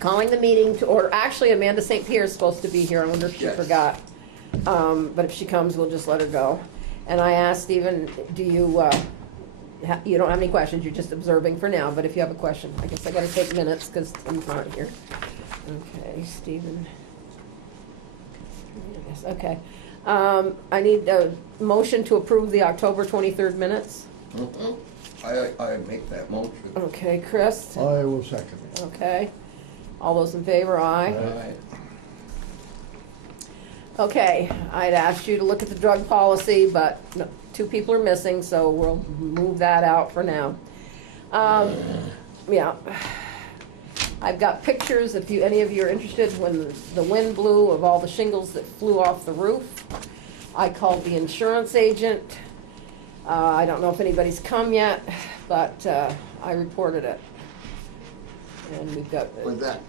calling the meeting to order. Actually, Amanda St. Pierre is supposed to be here. I wonder if she Yes. forgot. But if she comes, we'll just let her go. And I asked Stephen, do you, you don't have any questions, you're just observing for now, but if you have a question, I guess I gotta take minutes because I'm not here. Okay, Stephen. Yes, okay. I need a motion to approve the October 23rd minutes. I make that motion. Okay, Chris? I will second it. Okay. All those in favor, aye. Aye. Okay, I'd asked you to look at the drug policy, but no, 2 people are missing, so we'll move that out for now. Yeah. I've got pictures, if any of you are interested, when the wind blew, of all the shingles that flew off the roof. I called the insurance agent. I don't know if anybody's come yet, but I reported it. And we've got... Was that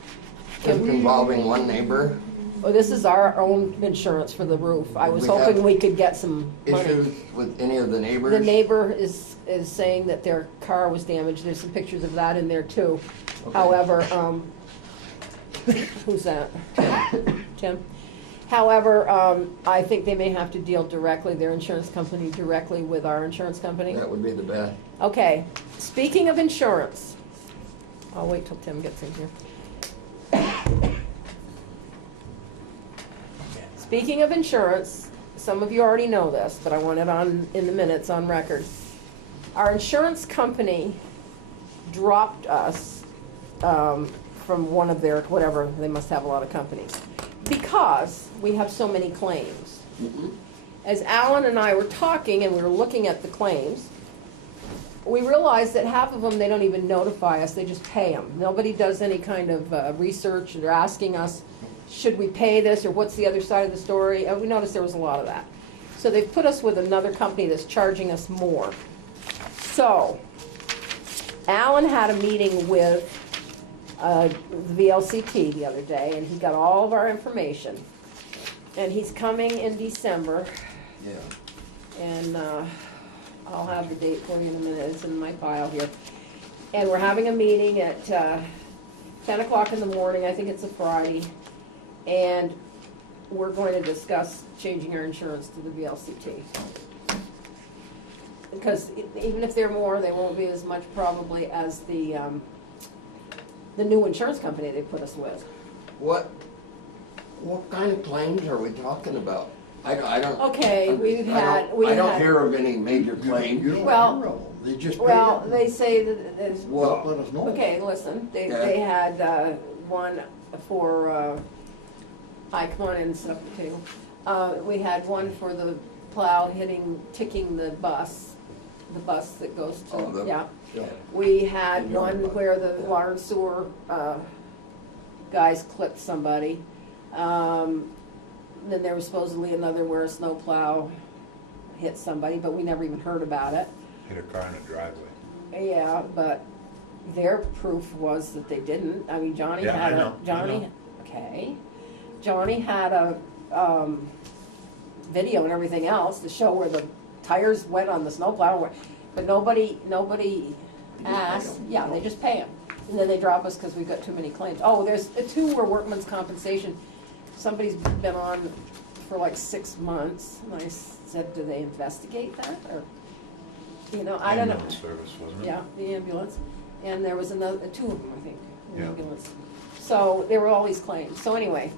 involving one neighbor? Well, this is our own insurance for the roof. I was We hoping have we could get some money. Issues with any of the neighbors? The neighbor is saying that their car was damaged. There's some pictures of that in there too. Okay. However, who's that? Tim? However, I think they may have to deal directly, their insurance company directly with our insurance company. That would be the best. Okay, speaking of insurance, I'll wait till Tim gets in here. Speaking of insurance, some of you already know this, but I want it in the minutes on record. Our insurance company dropped us from one of their, whatever, they must have a lot of companies, because we have so many claims. As Alan and I were talking and we were looking at the claims, we realized that half of them, they don't even notify us, they just pay them. Nobody does any kind of research. They're asking us, should we pay this, or what's the other side of the story? And we noticed there was a lot of that. So they've put us with another company that's charging us more. So, Alan had a meeting with the VLCT the other day, and he got all of our information. And he's coming in December, Yeah. and I'll have the date for you in a minute, it's in my file here. And we're having a meeting at 10 o'clock in the morning, I think it's a Friday, and we're going to discuss changing our insurance to the VLCT. Because even if they're more, they won't be as much probably as the new insurance company they put us with. What kind of claims are we talking about? I don't. Okay, we've had. I don't hear of any major claims. You don't Well- hear of them. They just pay Well, them. they say that there's. Well, Let us know. Okay, listen, Yeah. they had one for, I come on in and set up the table. We had one for the plow ticking the bus that goes Oh, to, yeah. Yeah. We had Yeah. one where the water and sewer guys clipped somebody. Then there was supposedly another where a snow plow hit somebody, but we never even heard about it. Hit a car in the driveway. Yeah, but their proof was that they didn't. I mean, Johnny Yeah, had I a, know, I know. okay. Johnny had a, video and everything else to show where the tires went on the snowplow, but nobody asked. Yeah, they just pay them. And then they drop us because we've got too many claims. Oh, there's 2 were workman's compensation. Somebody's been on for like 6 months, and I said, do they investigate that, or, you know, I don't know. Ambulance service, wasn't it? Yeah, the ambulance, and there was another, 2 of them, I think, the Yeah. ambulance. So there were all these claims. So anyway,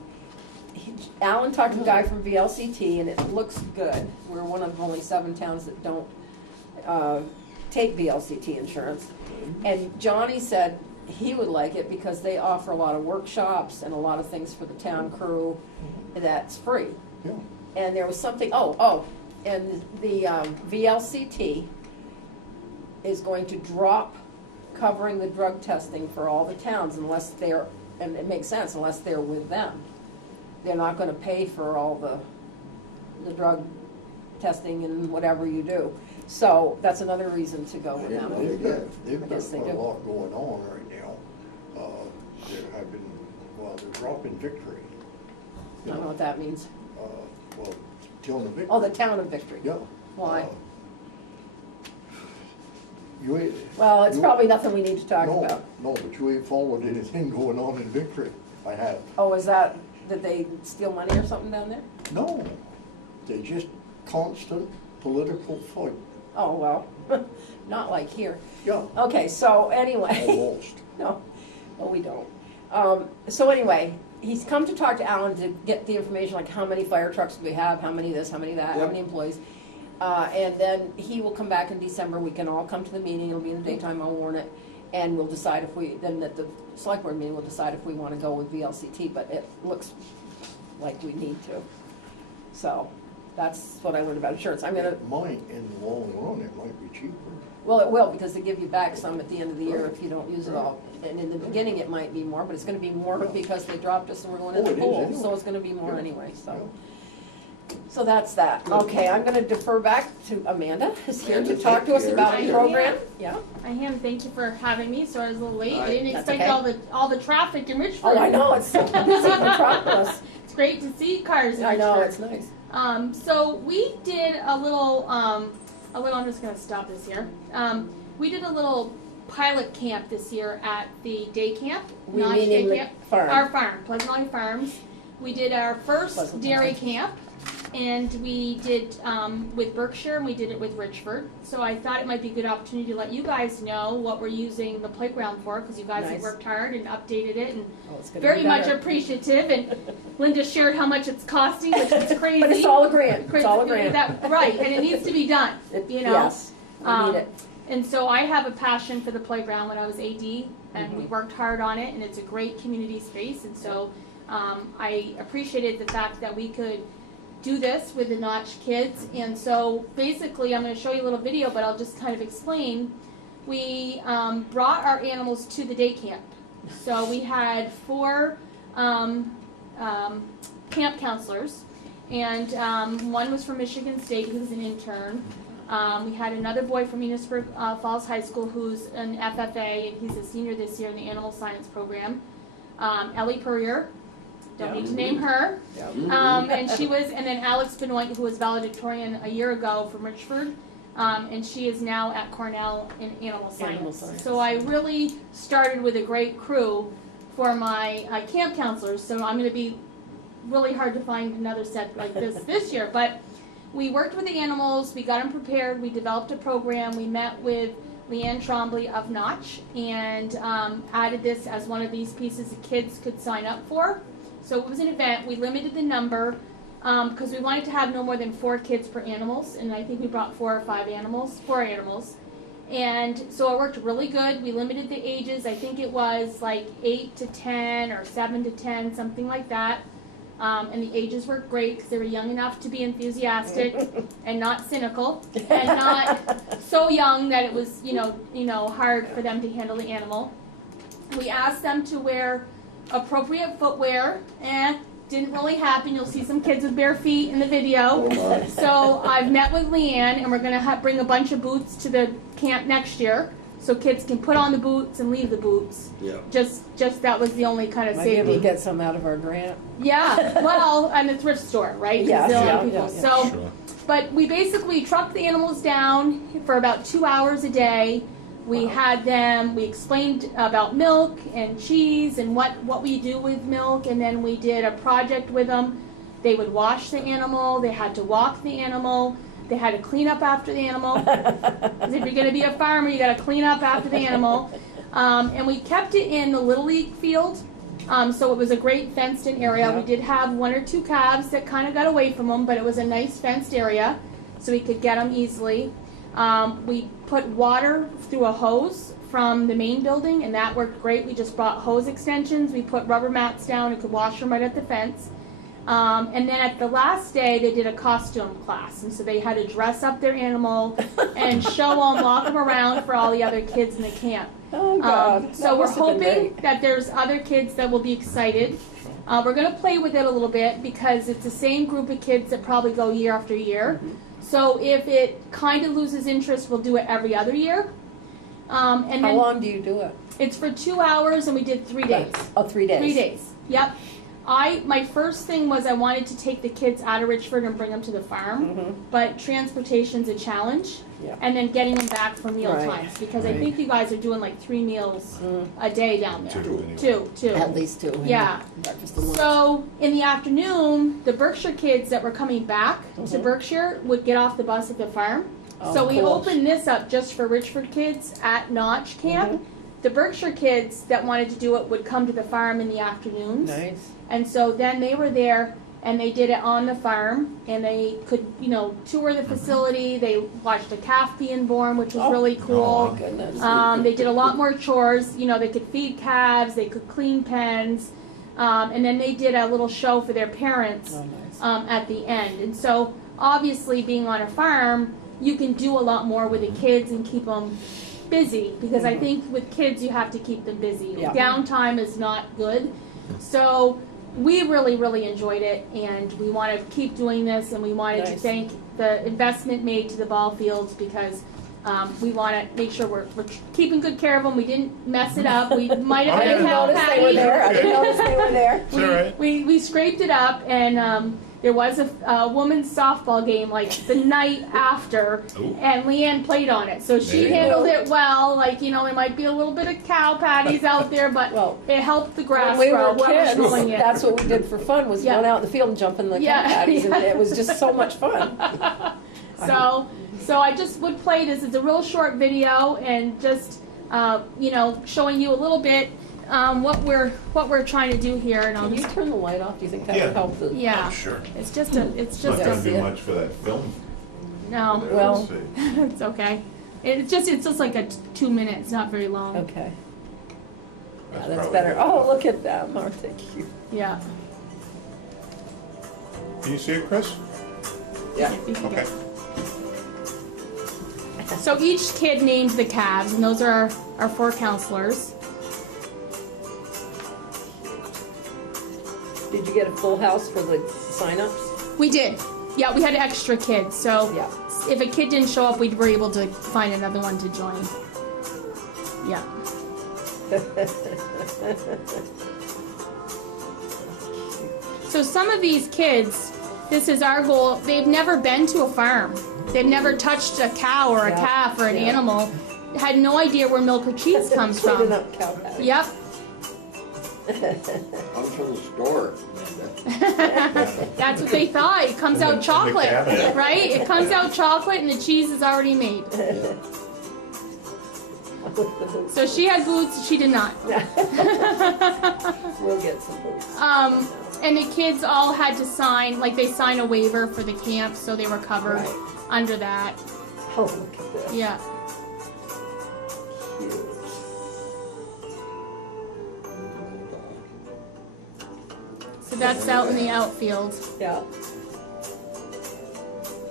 Alan talked to a guy from VLCT, and it looks good. We're one of only 7 towns that don't take VLCT insurance. And Johnny said he would like it because they offer a lot of workshops and a lot of things for the town crew that's free. Yeah. And there was something, and the VLCT is going to drop covering the drug testing for all the towns unless they're, and it makes sense, unless they're with them. They're not gonna pay for all the drug testing and whatever you do. So that's another reason to go with them. They've I got guess they a do. lot going on right now. There have been, well, they're dropping Victory. I don't know what that means. You ain't. Well, it's you- probably nothing we need to talk no, about. No, but you ain't followed anything going on in Victory. I have. Oh, is that, did they steal money or something down there? No, they just constant political fight. Oh, well, not like here. Yeah, Okay, so anyway. almost. No, we don't. So anyway, he's come to talk to Alan to get the information, like how many fire trucks do we have, how many this, how many that, how Yep. many employees. And then he will come back in December, we can all come to the meeting, it'll be in the daytime, I'll warn it, and we'll decide if we, then at the select board meeting, we'll decide if we wanna go with VLCT, but it looks like we need to. So, that's what I learned about insurance. I'm gonna, It might, in the long run, it might be cheaper. well, it will, because they give you back some at the end of the year if you don't use it all. And in the beginning, it might be more, but it's gonna be more because they dropped us and we're going in Oh, the it is pool, anyway. so it's gonna be more Yeah. anyway, so. Yeah. So that's that. Okay, I'm gonna defer back to Amanda, who's here to Amanda, talk to us take about care. the program. Yeah? I am. Thank you for having me. Sorry I was a little late. I didn't That's expect okay. all the traffic in Richford. Oh, I know, it's so busy in Metropolis. It's great to see cars in I know, Richford. it's nice. So we did a little. I'm just gonna stop this here. We did a little pilot camp this year at the day camp. We Notch meaning Day the camp. farm. Our farm, Pleasant Valley Farms. We did our first Pleasant dairy Valley. camp, and we did with Berkshire, and we did it with Richford. So I thought it might be a good opportunity to let you guys know what we're using the playground for, because you guys have Nice. worked hard and updated it, and Oh, it's gonna very be much better. appreciative. And Linda shared how much it's costing, which is crazy. But it's all a grant, it's Crazy. all a grant. Right, and it needs to be done, It- you know? Yes, we Um, need it. And so I have a passion for the playground when I was AD, and Mm-hmm. we worked hard on it, and it's a great community space. And so I appreciated the fact that we could do this with the Notch kids. And so basically, I'm going to show you a little video, but I'll just kind of explain. We brought our animals to the day camp. So we had 4 camp counselors, and one was from Michigan State, who was an intern. We had another boy from Municipal Falls High School who's an FFA, and he's a senior this year in the animal science program. Ellie Purrier, don't need to name her. Yeah. And she was, and then Alex Benoit, who was valedictorian a year ago from Richford, and she is now at Cornell in animal Animal science. science. So I really started with a great crew for my camp counselors. So I'm going to be really hard to find another set like this year, but. We worked with the animals, we got them prepared, we developed a program, we met with Leanne Trombley of Notch, and added this as one of these pieces that kids could sign up for. So it was an event, we limited the number, because we wanted to have no more than 4 kids per animals, and I think we brought 4 or 5 animals, 4 animals. And so it worked really good, we limited the ages, I think it was like 8 to 10 or 7 to 10, something like that. And the ages were great because they were young enough to be enthusiastic and not cynical, and not so young that it was, you know, hard for them to handle the animal. We asked them to wear appropriate footwear. Didn't really happen. You'll see some kids with bare feet in the video. So I've met with Leanne, and we're going to bring a bunch of boots to the camp next year, so kids can put on the boots and leave the boots. Yeah. Just that was the only kind of Might be able to safety. get some out of our grant. Yeah, well, and the thrift store, right? 'Cause Yes, there are yeah, people. yeah. So, Sure. but we basically trucked the animals down for about 2 hours a day. We had them, we explained about milk and cheese and what we do with milk, and then we did a project with them. They would wash the animal, they had to walk the animal, they had to clean up after the animal. 'Cause if you're going to be a farmer, you got to clean up after the animal. And we kept it in the Little League field, so it was a great fenced-in area. Yeah. We did have 1 or 2 calves that kind of got away from them, but it was a nice fenced area, so we could get them easily. We put water through a hose from the main building, and that worked great. We just brought hose extensions. We put rubber mats down and could wash them right at the fence. And then at the last day, they did a costume class, and so they had to dress up their animal and show them, walk them around for all the other kids in the camp. Oh, God. So That we're must have been hoping great. that there's other kids that will be excited. We're going to play with it a little bit because it's the same group of kids that probably go year after year. Mm-hmm. So if it kind of loses interest, we'll do it every other year. And How then long do you do it? it's for 2 hours, and we did 3 days. Oh, 3 days. 3 days. Yep. My first thing was I wanted to take the kids out of Richford and bring them to the farm, but transportation's a challenge. Yeah. And then getting them back for meal Right. times, because I think you guys are doing like 3 meals a day down there. Two, anyway. Two. At least 2. Yeah. Breakfast and lunch. So in the afternoon, the Berkshire kids that were coming back to Berkshire would get off the bus at the farm. Oh, So we cool. opened this up just for Richford kids at Notch Camp. The Berkshire kids that wanted to do it would come to the farm in the afternoons. Nice. And so then they were there and they did it on the farm and they could, tour the facility. They watched a calf being born, which was really cool. Oh my goodness. They did a lot more chores. They could feed calves, they could clean pens, and then they did a little show for their parents Oh, nice. at the end. And so, obviously, being on a farm, you can do a lot more with the kids and keep them busy, because I think with kids you have to keep them busy. Yeah. Downtime is not good. So we really, really enjoyed it, and we want to keep doing this, and we wanted to Nice. thank the investment made to the ball fields, because we want to make sure we're keeping good care of them. We didn't mess it up. We might have I been a didn't cow notice they were there. I patty. didn't notice they were there. It's all right. We scraped it up, and there was a women's softball game like the night after, Ooh. and Leanne played on it. So she There you handled go. it well. Like, there might be a little bit of cow patties out there, but Well, it helped the grass When we grow. were Whoever's kids, doing it. that's what we did for fun, was Yeah. going out in the field and jumping the Yeah. cow patties, and Yeah. it was just so much fun. So I just would play this. It's a real short video, and just showing you a little bit what we're trying to do here. And I'll Can you just turn the light off? Do you think that Yeah. would help? The... yeah. Sure. It's just a It's not gonna see do it. much for that film. no. there, Well. let's see. It's okay. It's just like a 2 minute. It's not very long. Okay. Yeah, that's probably better. good. Oh, look at them. Aren't they cute? Yeah. Can you see it, Chris? Yeah. You can Okay. get- So each kid named the calves, and those are our 4 counselors. Did you get a full house for the sign-ups? We did. Yeah, we had extra kids, so Yeah. if a kid didn't show up, we were able to find another one to join. Yeah. So some of these kids, this is our goal, they've never been to a farm. They've never touched a cow or a Yeah, calf or an yeah. animal, had no idea where milk or cheese comes Cleaning from. up cow patties. Yep. I'm from the store. That's what they thought. It comes out chocolate, cabinet. right? It comes out chocolate and the cheese is already made. So she had boots, she did not. We'll get some boots. And the kids all had to sign, like they sign a waiver for the camp, so they were covered Right. under that. Oh, look at this. Yeah. Cute. So that's out in the outfield. Yeah.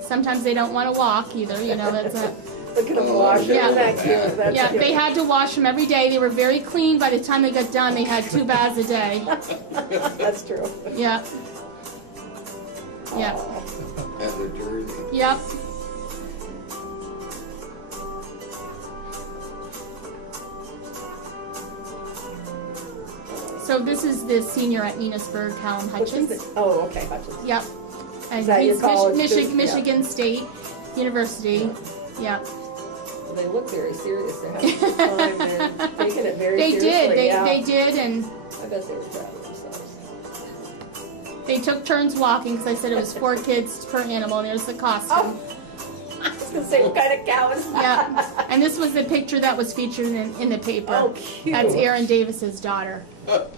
Sometimes they don't want to walk either, that's it. Look at them wash. Yeah. Isn't that cute? That's Yeah, cute. they had to wash them every day. They were very clean. By the time they got done, they had 2 baths a day. That's true. Yeah. Yeah. And the jersey. Yep. So this is the senior at Enosburg, Callum Which is Hutchins. it? Oh, okay, Hutchins. Yep. And Is that your he's college too? Yeah. Michigan State University. Yep. Well, they look very serious. They're having a good time. They're taking it very They seriously. did. Yeah. They did, and I bet they were proud of themselves. they took turns walking because I said it was 4 kids per animal, and there's the costume. Oh. I was gonna say, what kind of cow is that? Yeah. And this was the picture that was featured in the paper. Oh, cute. That's Aaron Davis's daughter. Cute.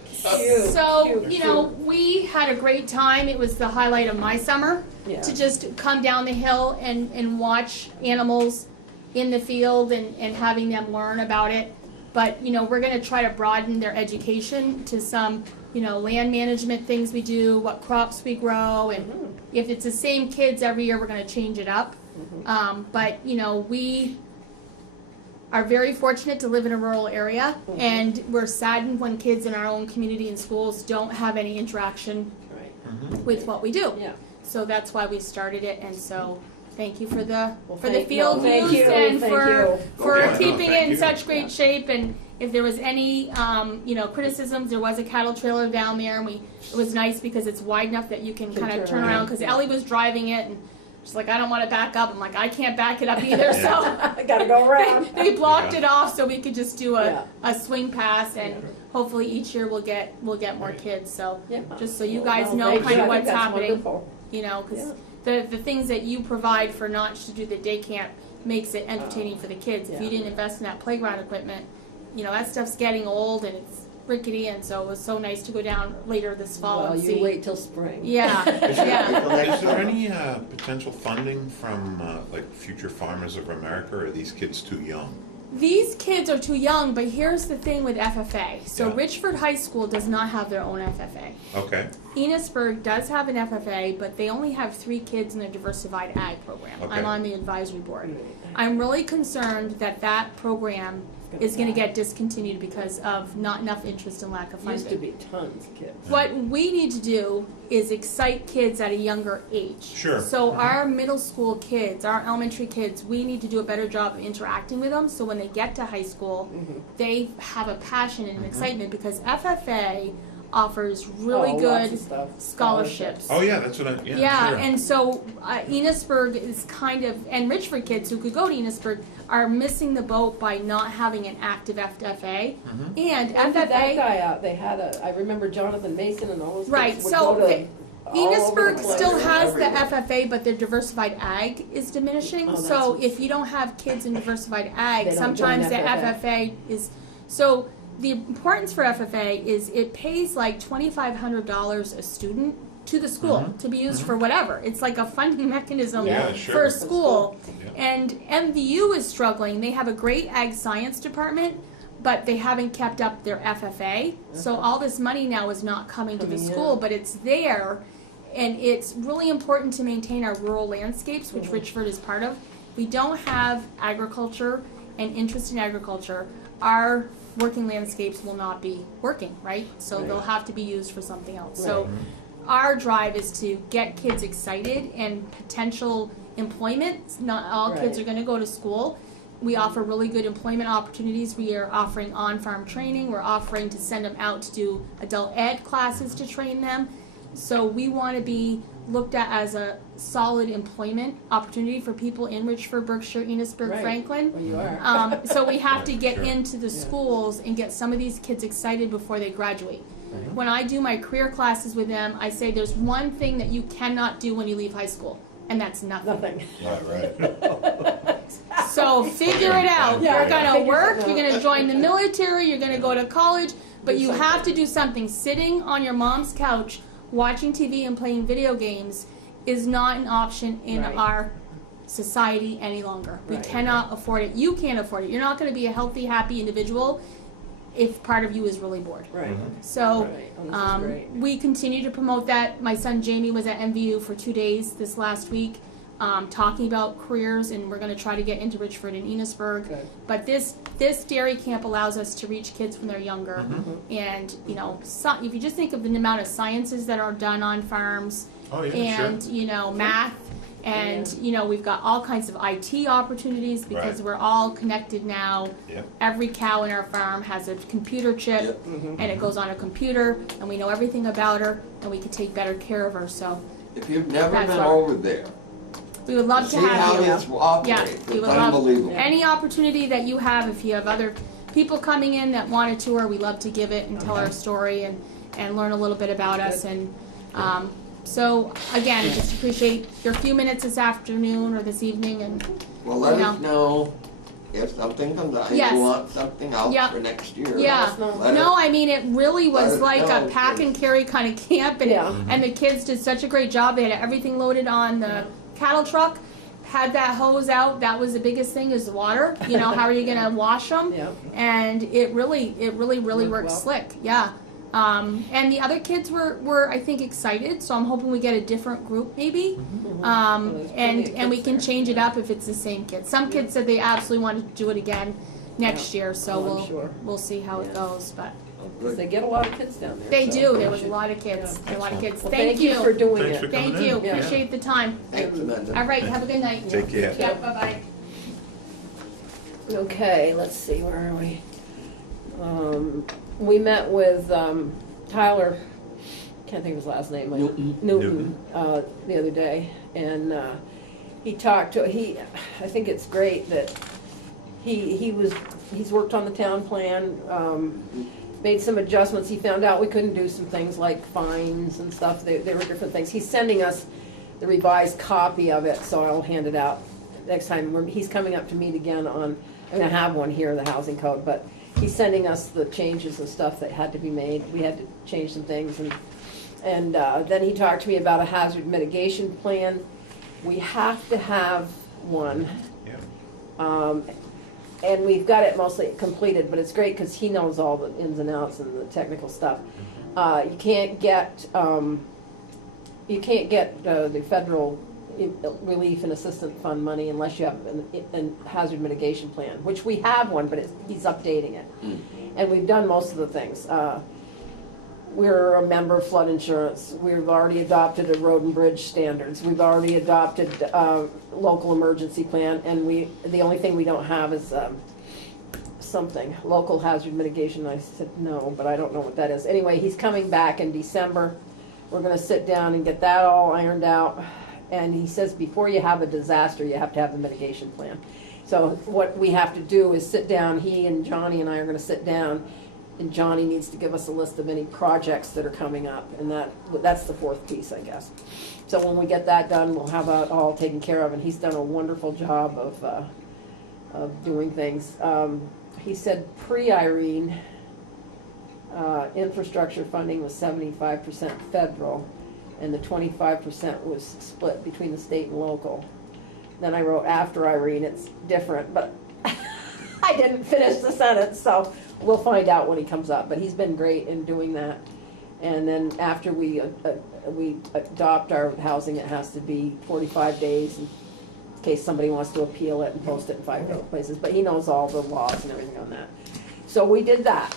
So, cute. we had a great time. It was the highlight of my summer Yeah. to just come down the hill and watch animals in the field and having them learn about it. But, we're going to try to broaden their education to some, land management things we do, what crops we grow, and if it's the same kids every year, we're going to change it up. But, we are very fortunate to live in a rural area, and we're saddened when kids in our own community and schools don't have any interaction Right. with what we do. Yeah. So that's why we started it, and so thank you for the Well, for the thank field you. use Thank and you. for Yeah, no, keeping it thank in you. such great shape, and if there was any, criticisms, there was a cattle trailer down there, and it was nice because it's wide enough that you can kind of turn around, because Ellie was driving it, and she's like, I don't want to back up. I'm like, I can't back it up either, so. I gotta go around. They blocked it off so we could just do Yeah. a swing pass, and hopefully each year we'll get more kids, so. Yeah. Just so you Well, guys well, know thank you. kind I of think what's that's happening, wonderful. because the things that you provide for Notch to do the day camp makes it entertaining for the kids. If you didn't invest in that playground equipment, that stuff's getting old and it's rickety, and so it was so nice to go down later this fall Well, and you see. wait till spring. Yeah, yeah. Is there any potential funding from like Future Farmers of America, or are these kids too young? These kids are too young, but here's the thing with FFA. So Yeah. Richford High School does not have their own FFA. Okay. Enosburg does have an FFA, but they only have 3 kids in their diversified ag program. Okay. I'm on the advisory board. I'm really concerned that program is going to get discontinued because of not enough interest and lack of funding. Used to be tons of kids. What we need to do is excite kids at a younger age. Sure. So our middle school kids, our elementary kids, we need to do a better job of interacting with them, so when they get to high school, they have a passion and an excitement, because FFA offers really Oh, lots good of stuff. scholarships. Oh yeah, that's what I. Yeah. Yeah, Sure. and so Enosburg is kind of, and Richford kids who could go to Enosburg are missing the boat by not having an active FFA. And When did that FFA, guy out? They had I remember Jonathan Mason and all those Right, kids would so go to all over Enosburg the place. still has the Everywhere. FFA, but their diversified ag is diminishing. Oh, that's So what's- if you don't have kids in diversified ag, They don't sometimes join the FFA. FFA is, so the importance for FFA is it pays like $2,500 a student to the school to be used for whatever. It's like a funding mechanism Yeah, for sure. a school. Yeah. And MVU is struggling. They have a great ag science department, but they haven't kept up their FFA. So all this money now is not coming to the Coming in. school, but it's there. And it's really important to maintain our rural landscapes, which Richford is part of. We don't have agriculture and interest in agriculture. Our working landscapes will not be working, right? So they'll have to be used for something else. So our drive is to get kids excited and potential employment. Not all kids Right. are going to go to school. We offer really good employment opportunities. We are offering on-farm training. We're offering to send them out to do adult ed classes to train them. So we want to be looked at as a solid employment opportunity for people in Richford, Berkshire, Enosburg, Right. Franklin. Well, you are. So we have to get Sure. into the schools and get some of these kids excited before they graduate. When I do my career classes with them, I say there's one thing that you cannot do when you leave high school, and that's nothing. Nothing. Right. So figure it out. Yeah, You're gonna figure work, it you're out. gonna join the military, you're gonna go to college, but you have to do something. Sitting on your mom's couch, watching TV and playing video games is not an option in Right. our society any longer. We Right. cannot afford it. You can't afford it. You're not gonna be a healthy, happy individual if part of you is really bored. Right. So Right. Oh, this is great. we continue to promote that. My son Jamie was at MVU for 2 days this last week, talking about careers, and we're going to try to get into Richford and Enosburg. Good. But this dairy camp allows us to reach kids when they're younger, and if you just think of the amount of sciences that are done on farms, Oh yeah, and sure. math. And we've got all kinds of IT opportunities because Right. we're all connected now. Yep. Every cow in our farm has a computer chip, and it goes on a computer, and we know everything about her, and we can take better care of her. So If you've never That's been our- over there, we would love see to how have you. this operates. we It's would love unbelievable. any opportunity that you have. If you have other people coming in that want a tour, we love to give it and tell our story and learn a little bit about us. And so again, just appreciate your few minutes this afternoon or this evening, and Well, let you us know if something comes out, Yes. you want something else Yep. for next year. yeah. Let No, us- I mean, it really let was us like a know, pack and carry kind of camp, and Yeah. and the kids did such a great job. They had everything loaded on the cattle truck, had that hose out. That was the biggest thing, is the water. How are you gonna wash them? Yeah. And it really Worked worked well. slick. Yeah. And the other kids were I think excited, so I'm hoping we get a different group maybe, Well, there's plenty of and we kids can there. change it up if it's the same kids. Some kids said they absolutely wanted to do it again next year, so Oh, I'm sure. we'll see how it Yeah. goes. But Because they get a lot of kids down there. they so do. we There was a should- lot of kids. Yeah. A lot of kids. Well, Thank you for doing Thanks it. for Thank coming you. in. Yeah. Appreciate the time. Thanks, Amanda. All right. Have a good night. Take care. Yeah. Bye bye. Okay, let's see, where are we? We met with Tyler, can't think of his last name. Newton. The other day, and he talked to, I think it's great that he's worked on the town plan, made some adjustments. He found out we couldn't do some things like fines and stuff. There were different things. He's sending us the revised copy of it, so I'll hand it out next time. He's coming up to meet again on, I'm gonna have one here, the housing code, but he's sending us the changes and stuff that had to be made. We had to change some things, and then he talked to me about a hazard mitigation plan. We have to have one. Yeah. And we've got it mostly completed, but it's great because he knows all the ins and outs and the technical stuff. You can't get the federal relief and assistance fund money unless you have a hazard mitigation plan, which we have one, but he's updating it. And we've done most of the things. We're a member of flood insurance. We've already adopted a road and bridge standards. We've already adopted local emergency plan, and the only thing we don't have is something, local hazard mitigation. I said no, but I don't know what that is. Anyway, he's coming back in December. We're gonna sit down and get that all ironed out. And he says before you have a disaster, you have to have the mitigation plan. So what we have to do is sit down, he and Johnny and I are gonna sit down, and Johnny needs to give us a list of any projects that are coming up, and that's the fourth piece, I guess. So when we get that done, we'll have it all taken care of, and he's done a wonderful job of doing things. He said pre-Irene, infrastructure funding was 75% federal, and the 25% was split between the state and local. Then I wrote after Irene, it's different, but I didn't finish the sentence, so we'll find out when he comes up. But he's been great in doing that. And then after we adopt our housing, it has to be 45 days in case somebody wants to appeal it and post it in 5 different places. But he knows all the laws and everything on that. So we did that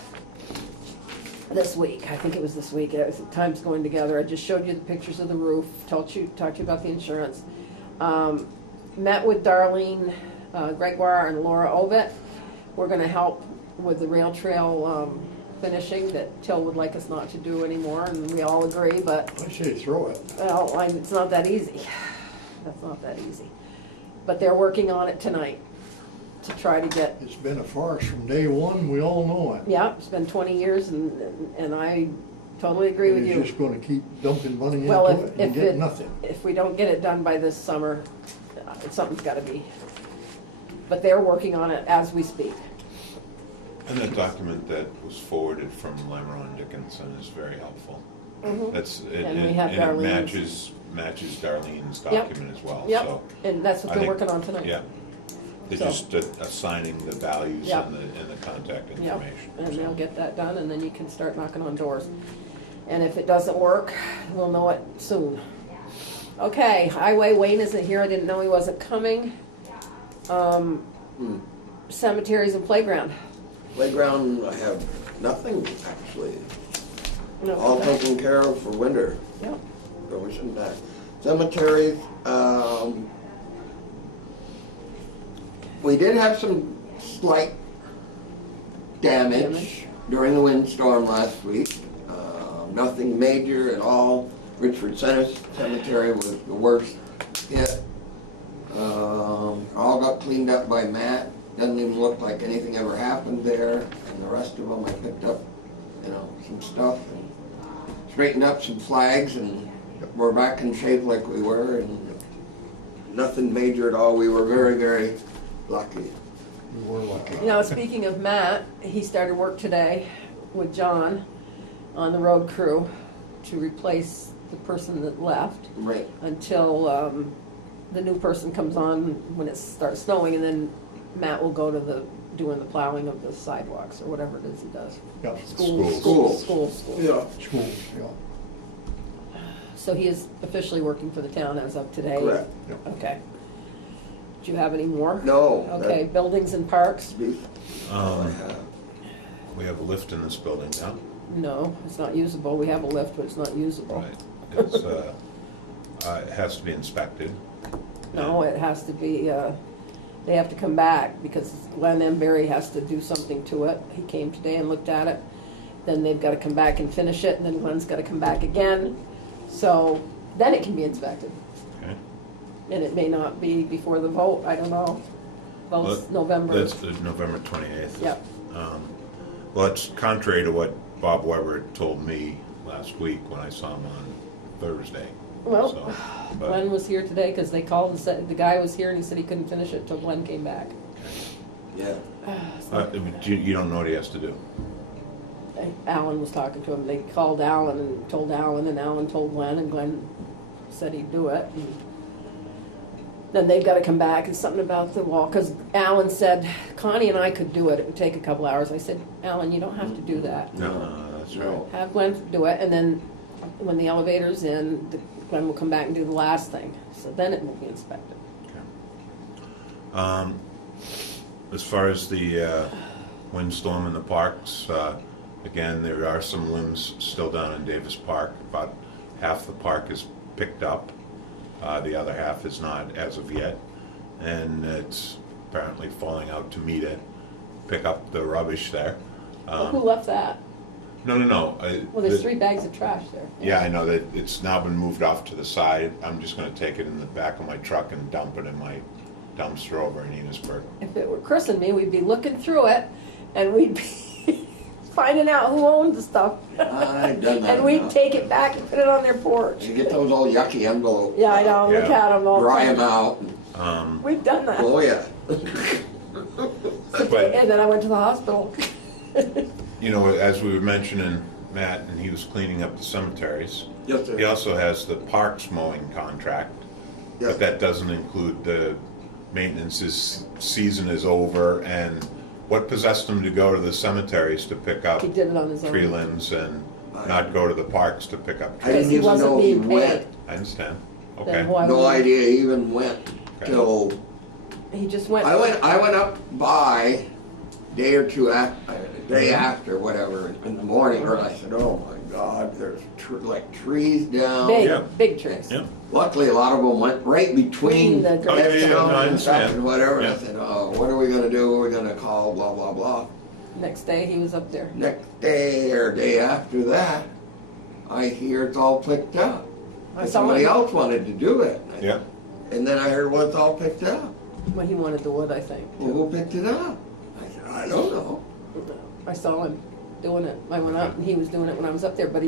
this week. I think it was this week. Time's going together. I just showed you the pictures of the roof, talked to you about the insurance. Met with Darlene Gregoire and Laura Ovett. We're going to help with the rail trail finishing that Till would like us not to do anymore, and we all agree, but I say throw it. well, it's not that easy. That's not that easy. But they're working on it tonight to try to get. It's been a farce from day one, we all know it. Yeah, it's been 20 years, and I totally agree with And you. you're just gonna keep dumping money into Well, it and get nothing. if we don't get it done by this summer, something's gotta be. But they're working on it as we speak. And the document that was forwarded from Lamron Dickinson is very helpful. Mhm. And we have it Darlene's. matches Darlene's Yep. document as well, Yep, so. and that's what I they're think- working on tonight. Yeah. They're So- just assigning the values Yep. and the contact Yep, information. and so. they'll get that done, and then you can start knocking on doors. And if it doesn't work, we'll know it soon. Okay, Highway, Wayne isn't here, I didn't know he wasn't coming. Cemeteries and playground. Playground, I have nothing, actually. No, All okay. taken care of for winter. Yep. Goes in that. Cemeteries, we did have some slight damage during the windstorm last week. Nothing major at all. Richford Cemetery was the worst hit. All got cleaned up by Matt. Doesn't even look like anything ever happened there. And the rest of them, I picked up, some stuff and straightened up some flags, and we're back in shape like we were, and nothing major at all. We were very, very lucky. We were lucky. Now, speaking of Matt, he started work today with John on the road crew to replace the person that left Right. until the new person comes on when it starts snowing, and then Matt will go to doing the plowing of the sidewalks or whatever it is he does. Yeah. Schools. Schools. Yeah. Schools, yeah. So he is officially working for the town as of today? Correct. Okay. Do you have any more? No. Okay, buildings and parks? We have a lift in this building now. No, it's not usable. We have a lift, but it's not usable. Right. It's, it has to be inspected. No, it has to be, They have to come back because Glenn Embury has to do something to it. He came today and looked at it. Then they've got to come back and finish it, and then Glenn's got to come back again. So then it can be inspected. Okay. And it may not be before the vote, I don't know. Vote's Well, November. That's the November 28th. Yep. Well, it's contrary to what Bob Weber told me last week when I saw him on Thursday. Well, So, but- Glenn was here today because they called and said, the guy was here and he said he couldn't finish it until Glenn came back. Yeah. You don't know what he has to do? Alan was talking to him. They called Alan and told Alan, and Alan told Glenn, and Glenn said he'd do it. And then they've got to come back. It's something about the wall, because Alan said, Connie and I could do it. It would take a couple hours. I said, Alan, you don't have to do that. No, that's right. No. Have Glenn do it, and then when the elevator's in, Glenn will come back and do the last thing. So then it will be inspected. Okay. As far as the windstorm in the parks, again, there are some limbs still down in Davis Park. About half the park is picked up. The other half is not as of yet. And it's apparently falling out to meet it, pick up the rubbish there. Well, who left that? No. Well, there's 3 bags of trash there. Yeah, I know that it's now been moved off to the side. I'm just gonna take it in the back of my truck and dump it in my dumpster over in Enosburg. If it were Chris and me, we'd be looking through it, and we'd be finding out who owns the stuff. I've done that And we'd enough. take it back and put it on their porch. You get those old yucky envelopes. Yeah, I know, look Yeah. at them all the Dry time. them out. We've done that. Oh, yeah. But, And then I went to the hospital. you know, as we were mentioning, Matt, and he was cleaning up the cemeteries. Yes, sir. He also has the parks mowing contract, Yes. but that doesn't include the season is over, and what possessed him to go to the cemeteries to pick up He did it on his own. tree limbs and not go to the parks to pick up I trees? didn't he even wasn't know he being went. paid. I understand. Then Okay. why No would idea he even went till, He just went. I went up by day or two after, day after, whatever, in the morning, and I said, oh my God, there's like trees down. Big, Yeah. big trees. Yeah. Luckily, a lot of them went right between Between the the graves. No, I and stuff understand. and whatever. And I Yeah. said, oh, what are we gonna do? We're gonna call blah, blah, blah. Next day, he was up there. Next day or day after that, I hear it's all picked up. I And saw somebody him else wanted to do it. Yeah. And then I heard, well, it's all picked up. when he wanted the wood, I think. Well, who picked it up? I said, I don't know. I saw him doing it. I went up and he was doing it when I was up there, but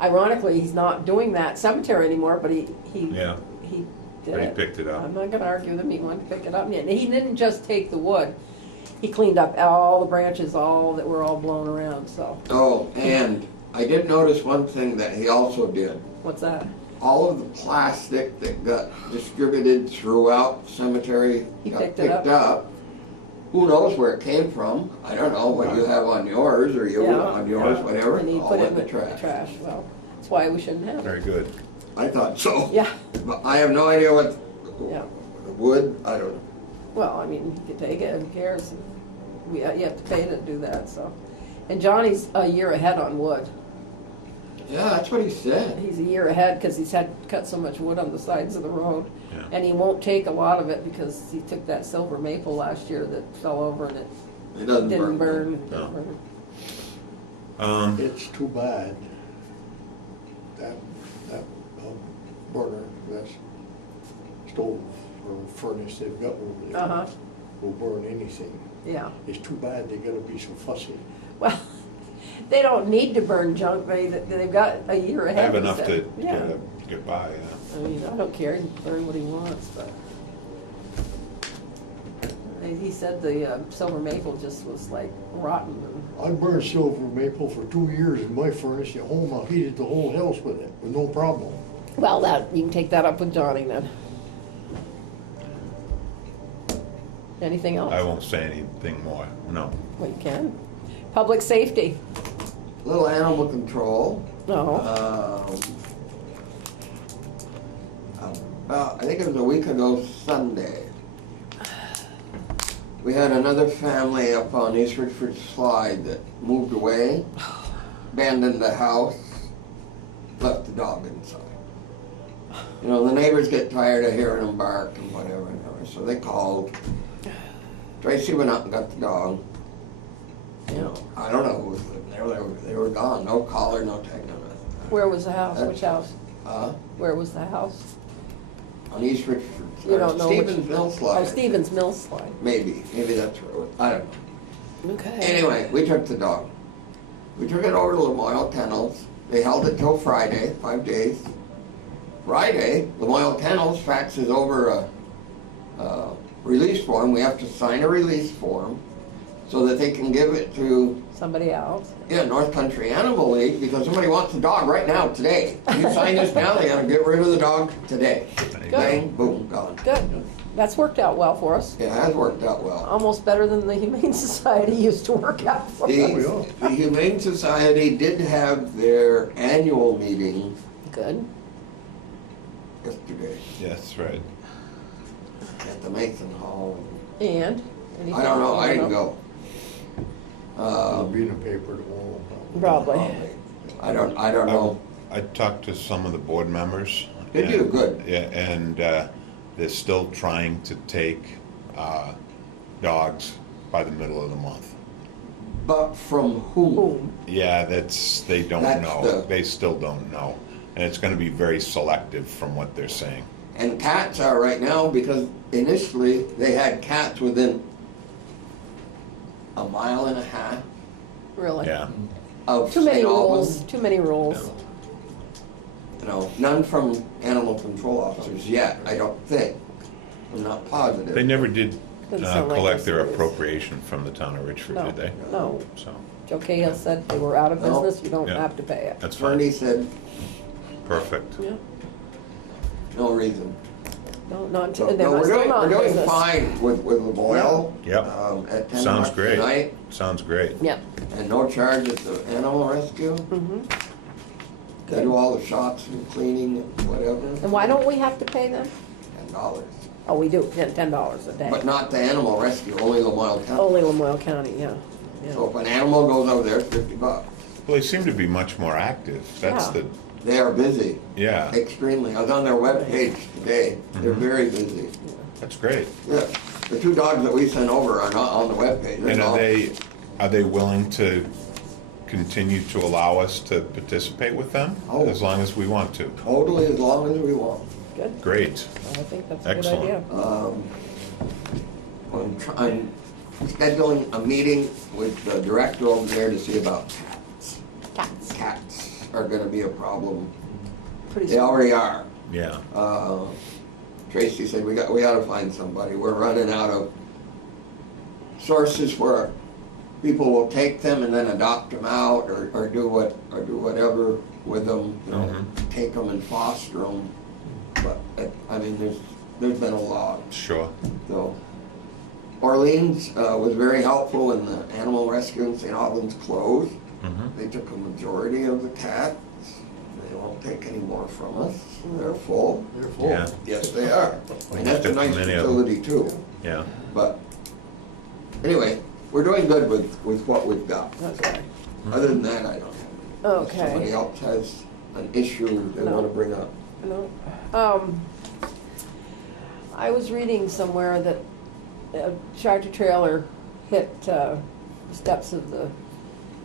ironically, he's not doing that cemetery anymore, but he Yeah. did But he it. picked it up. I'm not gonna argue with him, he wanted to pick it up, and he didn't just take the wood. He cleaned up all the branches, all that were all blown around, so, Oh, and I did notice one thing that he also did. what's that? All of the plastic that got distributed throughout the cemetery He got picked it picked up. Who knows where it came from? I don't know what you have on yours or you Yeah. on yours, Yeah. whatever. And he All put it in in the the trash. trash, well, that's why we shouldn't have it. Very good. I thought so. Yeah, But I have no idea what yeah, wood, I don't know. well, I mean, you could take it, who cares? You have to pay to do that, so. And Johnny's a year ahead on wood. Yeah, that's what he said. He's a year ahead because he's had to cut so much wood on the sides of the road. Yeah. And he won't take a lot of it because he took that silver maple last year that fell over and it It doesn't didn't burn. No. Didn't burn. It's too bad that burner, that stove or furnace they've got over there Uh-huh, will burn anything. yeah. It's too bad they gotta be so fussy. Well, they don't need to burn junk, they've got a year I ahead. have he enough said. to Yeah. get by, yeah. I mean, I don't care, he can burn what he wants, but. He said the silver maple just was like rotten and I burned silver maple for 2 years in my furnace at home. I heated the whole house with it, with no problem. well, that, you can take that up with Johnny then. Anything else? I won't say anything more, no. Well, you can. Public safety. Little animal control. No. About, I think it was a week ago Sunday. We had another family up on East Richford Slide that moved away, abandoned the house, left the dog inside. You know, the neighbors get tired of hearing them bark and whatever, so they called. Tracy went out and got the dog. Yeah. I don't know who was living there. They were gone. No collar, no tag, no nothing. Where was the house? Which house? Uh, Where was the house? on East Richford. You don't know which- Stevens Mill Slide. Oh, Stevens Mill Slide. Maybe that's where it was. I don't know. Okay. Anyway, we took the dog. We took it over to Lamoille Kennels. They held it till Friday, 5 days. Friday, Lamoille Kennels faxes over a release form. We have to sign a release form so that they can give it to Somebody else. North Country Animal League because somebody wants the dog right now, today. You sign this now, they gotta get rid of the dog today. Good. Bang, boom, gone. Good. That's worked out well for us. It has worked out well. Almost better than the Humane Society used to work out for us. The Humane Society did have their annual meeting Good. yesterday Yeah, that's right. at the Mason Hall. And? I don't know, I didn't go. It'll be in the paper tomorrow. Probably. I don't know. I talked to some of the board members. They do, and- good. Yeah, and they're still trying to take dogs by the middle of the month. But from whom? Boom. Yeah, they don't That's know. the- They still don't know. And it's gonna be very selective from what they're saying. And cats are right now because initially they had cats within a mile and a half Really. Yeah, of Too many St. rules. Albans. Too many rules. You know, none from animal control officers yet, I don't think. I'm not positive. they never did Doesn't sound like collect this their is. appropriation from the town of Richford, No. did they? No. So, Joe Cahill said they were out of No. business. You don't Yeah. have to pay it. that's Bernie fine. said, Perfect. Yeah. no reason. No, not So, until they're no, we're still doing, not we're in doing business. fine with the boil. Yep. At 10 Sounds bucks great. tonight, Sounds great. Yeah. and no charge at the animal rescue. Mm-hmm. They do all the shots and cleaning and whatever. And why don't we have to pay them? $10. Oh, we do, $10 a day. But not the animal rescue, only Lamoille County. Only Lamoille County, yeah. So Yeah. if an animal goes over there, it's $50. Well, they seem to be much more active. That's Yeah. the, They are busy, yeah, extremely. I was on their webpage today. They're very busy. that's great. Yeah, the 2 dogs that we sent over are not on the webpage. They're And not- are they willing to continue to allow us to participate with them? Oh. As long as we want to? Totally as long as we want. Good. Great. I think that's a good Excellent. idea. I'm scheduling a meeting with the director over there to see about cats. Cats. Cats are gonna be a problem. Pretty They soon. already are. Yeah. Tracy said, we gotta find somebody. We're running out of sources where people will take them and then adopt them out or do whatever with them, you know, take them and foster them. But, I mean, there's been a lot, Sure. so. Orleans, was very helpful in the animal rescue in St. Albans closed. Mhm. They took a majority of the cats. They won't take any more from us. They're full. They're full. Yeah. Yes, they are. And that's a Took nice many of them. facility too. Yeah. But anyway, we're doing good with what we've got. Okay. Other than that, I don't know. If somebody Okay. else has an issue they No. want to bring up. No. I was reading somewhere that a tractor trailer hit the steps of the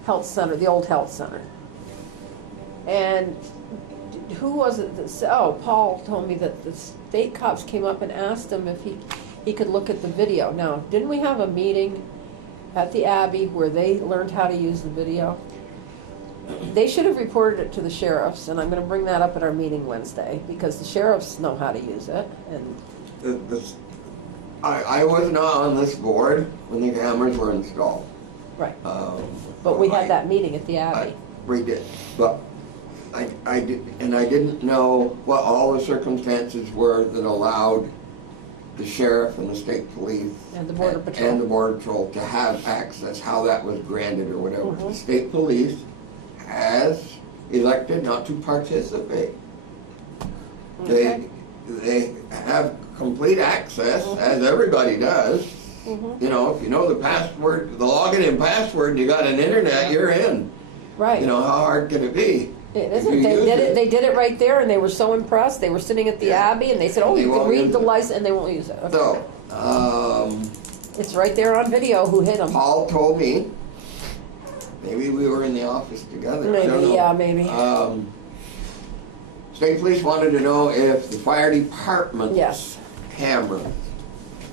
health center, the old health center. And who was it that said, oh, Paul told me that the state cops came up and asked him if he could look at the video. Now, didn't we have a meeting at the Abbey where they learned how to use the video? They should have reported it to the sheriffs, and I'm gonna bring that up at our meeting Wednesday, because the sheriffs know how to use it, and, I was not on this board when the cameras were installed. right. Um, But we I- had that meeting at the Abbey. We did, but I didn't know what all the circumstances were that allowed the sheriff and the state police. And the border patrol. And the border patrol to have access, how that was granted or whatever. Mhm. The state police has elected not to participate. Okay. They have complete access, as everybody does. Mhm. You know, if you know the password, the login and password, you got an internet, you're in. Right. You know, how hard can it be? It if isn't, you they use did it, they did it right there, and they were so impressed, they were sitting at the Yeah. Abbey, and they said, oh, They you can won't read use the it. license, and they won't use it. Okay. So, It's right there on video who hit him. Paul told me, maybe we were in the office together. I don't Maybe, know. yeah, maybe. State police wanted to know if the fire department's Yes, camera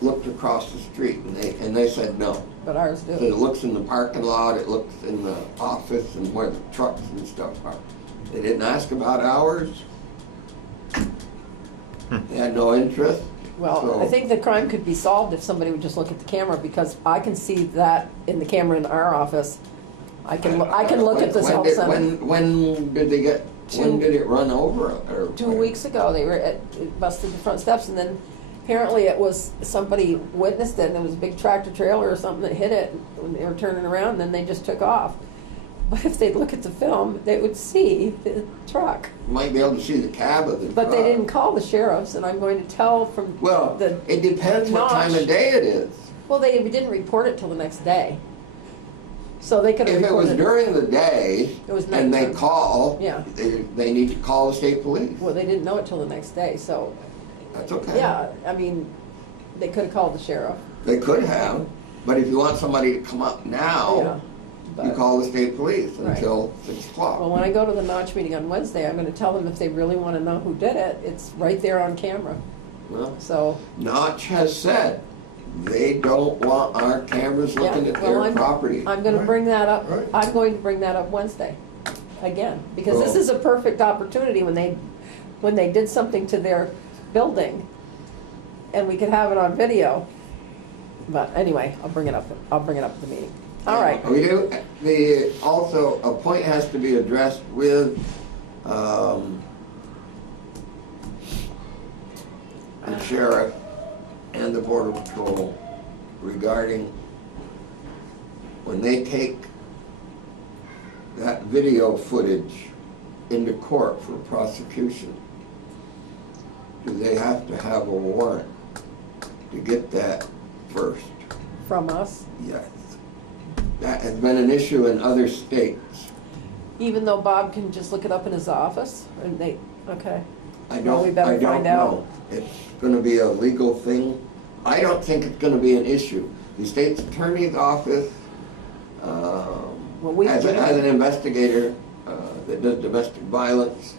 looked across the street, and they said no. but ours That do. it looks in the parking lot, it looks in the office, and where the trucks and stuff are. They didn't ask about ours. They had no interest. Well, I So- think the crime could be solved if somebody would just look at the camera, because I can see that in the camera in our office. I can look at this When health did- center. When did they get, when did it run over? Or 2 weeks ago, it busted the front steps, and then apparently it was, somebody witnessed it, and it was a big tractor trailer or something that hit it when they were turning around, and then they just took off. But if they'd look at the film, they would see the truck. Might be able to see the cab of the truck. But they didn't call the sheriffs, and I'm going to tell from Well, the, it depends what time notch. of day it is. well, they didn't report it till the next day. So they could have If it was reported during the day It was and they nighttime. call, Yeah. they need to call the state police. Well, they didn't know it till the next day, so, That's okay. yeah, I mean, they could have called the sheriff. They could have, but if you want somebody to come up Yeah, now, you but, call the state police Right. until 6 o'clock. well, when I go to the Notch meeting on Wednesday, I'm gonna tell them if they really wanna know who did it, it's right there on camera. Well, So, Notch has said they don't want our cameras looking Yeah, at well, their property. I'm gonna Right, bring that up, right. I'm going to bring that up Wednesday, again, because this Oh. is a perfect opportunity when they did something to their building, and we could have it on video. But anyway, I'll bring it up at the meeting. All right, We do, also, a point has to be addressed with, the sheriff and the border patrol regarding when they take that video footage into court for prosecution. Do they have to have a warrant to get that first? from us, Yes. That has been an issue in other states. even though Bob can just look it up in his office, and okay. I Well, we don't, better I don't find out. know. It's gonna be a legal thing. I don't think it's gonna be an issue. The state's attorney's office, Well, we as an investigator, that does domestic violence,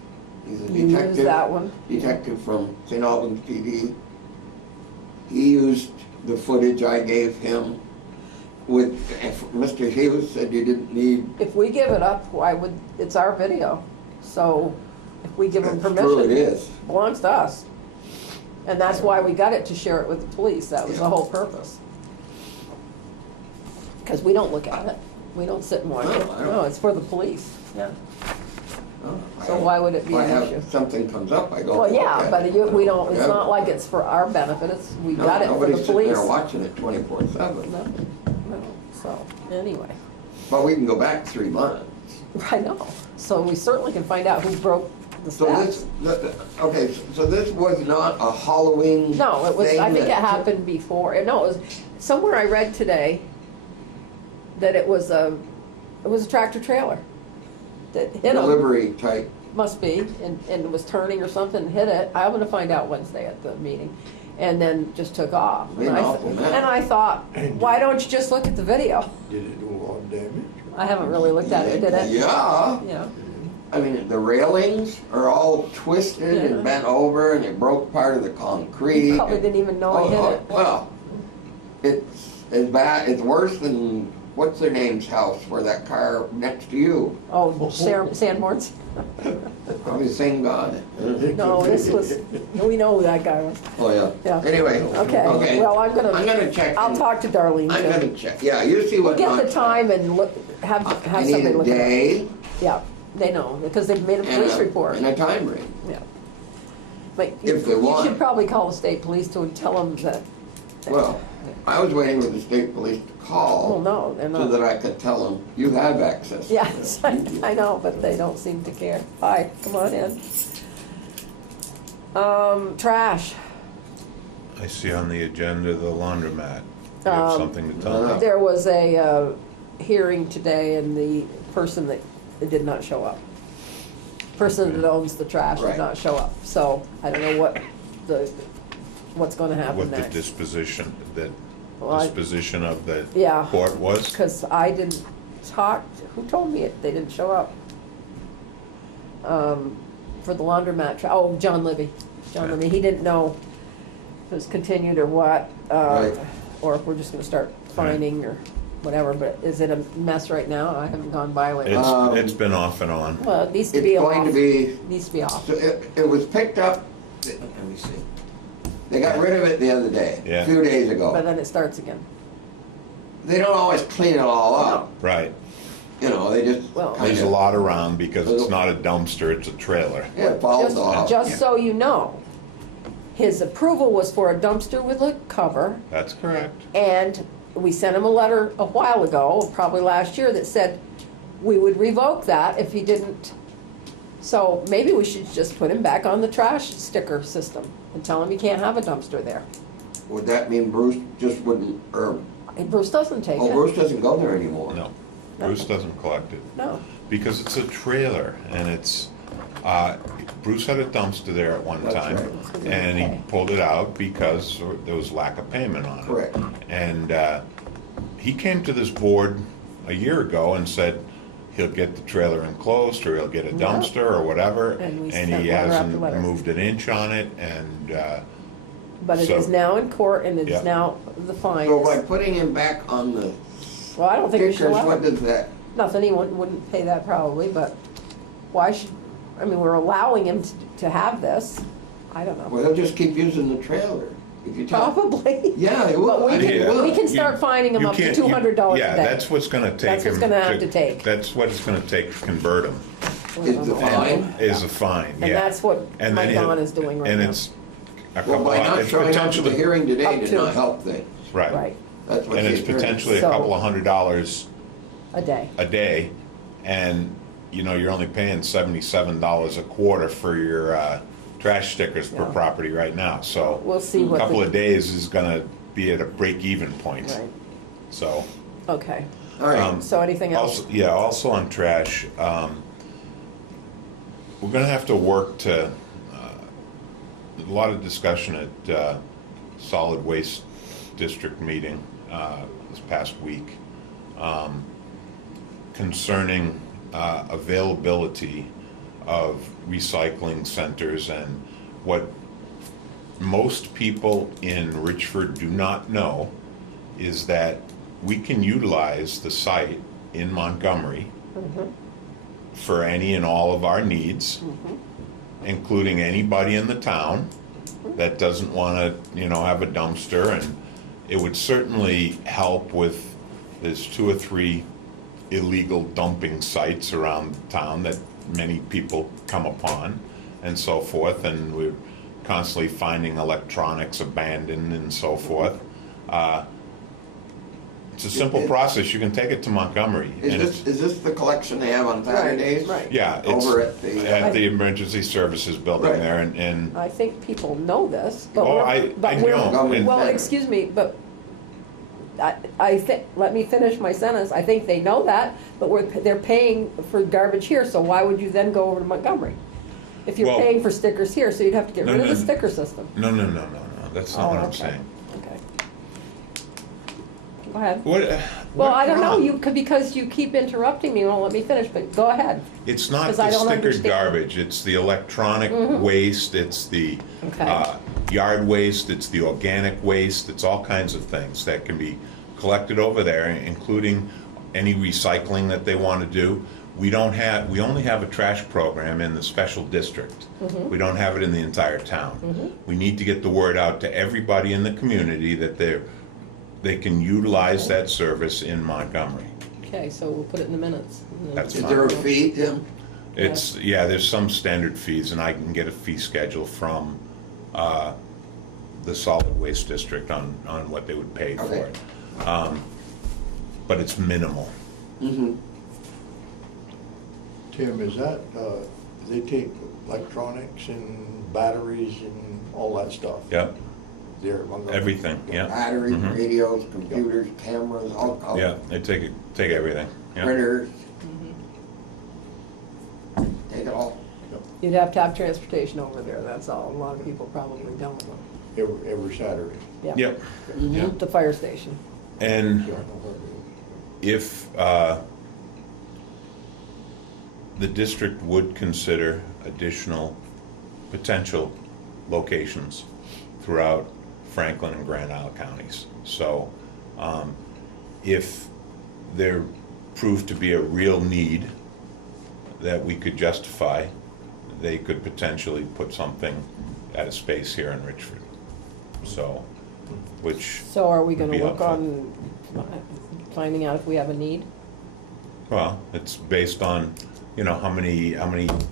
he's a You use detective. that one. Detective from St. Albans PD. He used the footage I gave him with, Mr. Hughes said you didn't need. If we give it up, why would, it's our video, so if we give them That's permission. true, it is. Belongs to us. And that's why we got it, to share it with the police, that was the Yeah. whole purpose. Because we don't look at it, we don't sit and watch No, it, I don't. no, it's for the police, yeah. I So have- why would it be if I an have issue? something comes up, I go. Well, look yeah, at but it. we don't, it's Yeah. not like it's for our benefit, it's, we No, got it for the nobody's sitting police. there watching it 24/7. No, no, so, anyway, But we can go back 3 months. I know, so we certainly can find out who broke the So steps. okay, so this was not a Halloween No, it was, thing I think it that- happened before, no, it was, somewhere I read today that it was a tractor trailer that hit him, Delivery type. must be, and it was turning or something, and hit it. I'm gonna find out Wednesday at the meeting, and then just took off. Be an awful mess. And I thought, why don't you just look at the video? Did it do a lot of damage? I haven't really looked at it, did it? Yeah. Yeah, I mean, the railings are all twisted Yeah. and bent over, and it broke part of the concrete. he probably didn't even know he hit it. Well, it's as bad, it's worse than, what's their name's house, where that car next to you, Oh, Sanborn's? probably the same guy. No, this was, we know who that guy was. Oh, yeah. Yeah. Anyway. Okay, well, I'm gonna check. I'll talk to Darlene I'm too. gonna check, yeah, you see We'll what. get the not- time and look, have I need somebody a look at it. day Yeah, they know, because they've made a and police report. and a time range. Yeah. But If they you want. should probably call the state police to tell them that. Well, I was waiting for the state police to Well, call no, they're so not. that I could tell them, you have access. to Yes, this." I know, but they don't seem to care. Hi, come on in. Trash. I see on the agenda the laundromat. You have Um, something to tell me? There was a hearing today and the person that did not show up. Person that owns the trash did Right. not show up, so I don't know what's gonna happen What the next. disposition, that Well, disposition of the Yeah. court was? Because I didn't talk, who told me they didn't show up? For the laundromat, oh, John Libby. John Yeah. Libby, he didn't know if it was continued or what, Right. or if we're just gonna start finding or whatever, but is it a mess right now? I haven't gone by lately. It's been off and on. Well, it needs to It's be going off. to be, Needs to be off. so it was picked up, let me see. They got rid of it the other day, Yeah. a few days But ago. then it starts again. They don't always clean it all up, Right. you know, they just Well- There's a kinda, lot around because it's not a dumpster, it's a trailer. it falls Just- off. Just so you know, his approval was for a dumpster with a cover, That's correct. and we sent him a letter a while ago, probably last year, that said we would revoke that if he didn't. So maybe we should just put him back on the trash sticker system and tell him he can't have a dumpster there. Would that mean Bruce just wouldn't, or, And Bruce doesn't take oh, it. Bruce doesn't go there anymore? No, Bruce doesn't collect it. No. Because it's a trailer and it's, Bruce had a dumpster there at one That's time. right. And he Okay. pulled it out because there was lack of payment on it. Correct. And he came to this board a year ago and said he'll get the trailer enclosed or he'll get a Yeah. dumpster or whatever. And we And sent he letter after hasn't letter. moved an inch on it and, But it So- is now in court and it Yeah. is now, the fine So by is, putting him back on the well, I don't think we should stickers, allow what it. does that, Nothing, he wouldn't pay that probably, but why should, I mean, we're allowing him to have this. I don't know. well, he'll just keep using the trailer. If you tell, Probably. yeah, he will. But we I mean, he can, will. we can start fining him you up to can't- you- $200 a day. Yeah, that's what's gonna take him. That's what's gonna have to take. That's what it's gonna take to convert him, Is the fine? is a fine, yeah. And that's what And Mike then it- Don is doing right And now. it's a Well, couple, by not it's showing up to the potentially, hearing today Up did to. not help things. right. Right, That's what And the it's attorney- potentially a So- couple of $100 a day. a day, and, you know, you're only paying $77 a quarter for your trash stickers per Yeah. property right now, so. We'll see A what couple the, of days is gonna be at a break-even point, right, so. okay. All right, So anything else? Also, yeah, also on trash, we're gonna have to work to, a lot of discussion at Solid Waste District meeting this past week concerning availability of recycling centers, and what most people in Richford do not know is that we can utilize the site in Montgomery for any and all of our needs, including anybody in the town that doesn't want to, you know, have a dumpster. And it would certainly help with, there's 2 or 3 illegal dumping sites around town that many people come upon and so forth, and we're constantly finding electronics abandoned and so forth. It's a simple process. You can take it to Montgomery. and it's- is this the collection they have on Saturdays? right. Yeah, it's Over at the, Emergency Services building Right. there, and I think people know this, but Oh, we're, I but we're, know. and- well, excuse me, but I think, let me finish my sentence, I think they know that, but they're paying for garbage here, so why would you then go over to Montgomery? If you're Well- paying for stickers here, so you'd have to get No, rid of the no. sticker system. no, that's not Oh, what I'm okay. saying. Okay. Go ahead. What? Well, what I don't know, wrong? because you keep interrupting me, you won't let me finish, but go ahead. It's not 'cause the I don't stickered understand. garbage, it's the electronic waste, it's the Okay. yard waste, it's the organic waste, it's all kinds of things that can be collected over there, including any recycling that they want to do. We only have a trash program in the special district. We don't have it in the entire town. We need to get the word out to everybody in the community that they can utilize that service in Montgomery. Okay, so we'll put it in the minutes. That's is fine. there a fee, Tim? It's, yeah, there's some standard fees, and I can get a fee schedule from the solid waste district on what they would pay for Okay. it. But it's minimal. Mm-hmm. Tim, is that, they take electronics and batteries and all that stuff? Yep, There among them? everything, yeah, Batteries, radios, computers, cameras, all yeah, they take everything, yeah. printers. Take it all. You'd have to have transportation over there, that's all, a lot of people probably don't know. every Saturday. Yeah. Yep. Mhm, Yeah. the fire station. And Yeah, if the district would consider additional potential locations throughout Franklin and Grand Isle counties. So if there proved to be a real need that we could justify, they could potentially put something at a space here in Richford. So, which, So are we gonna Would be work helpful. on finding out if we have a need? well, it's based on, you know, how many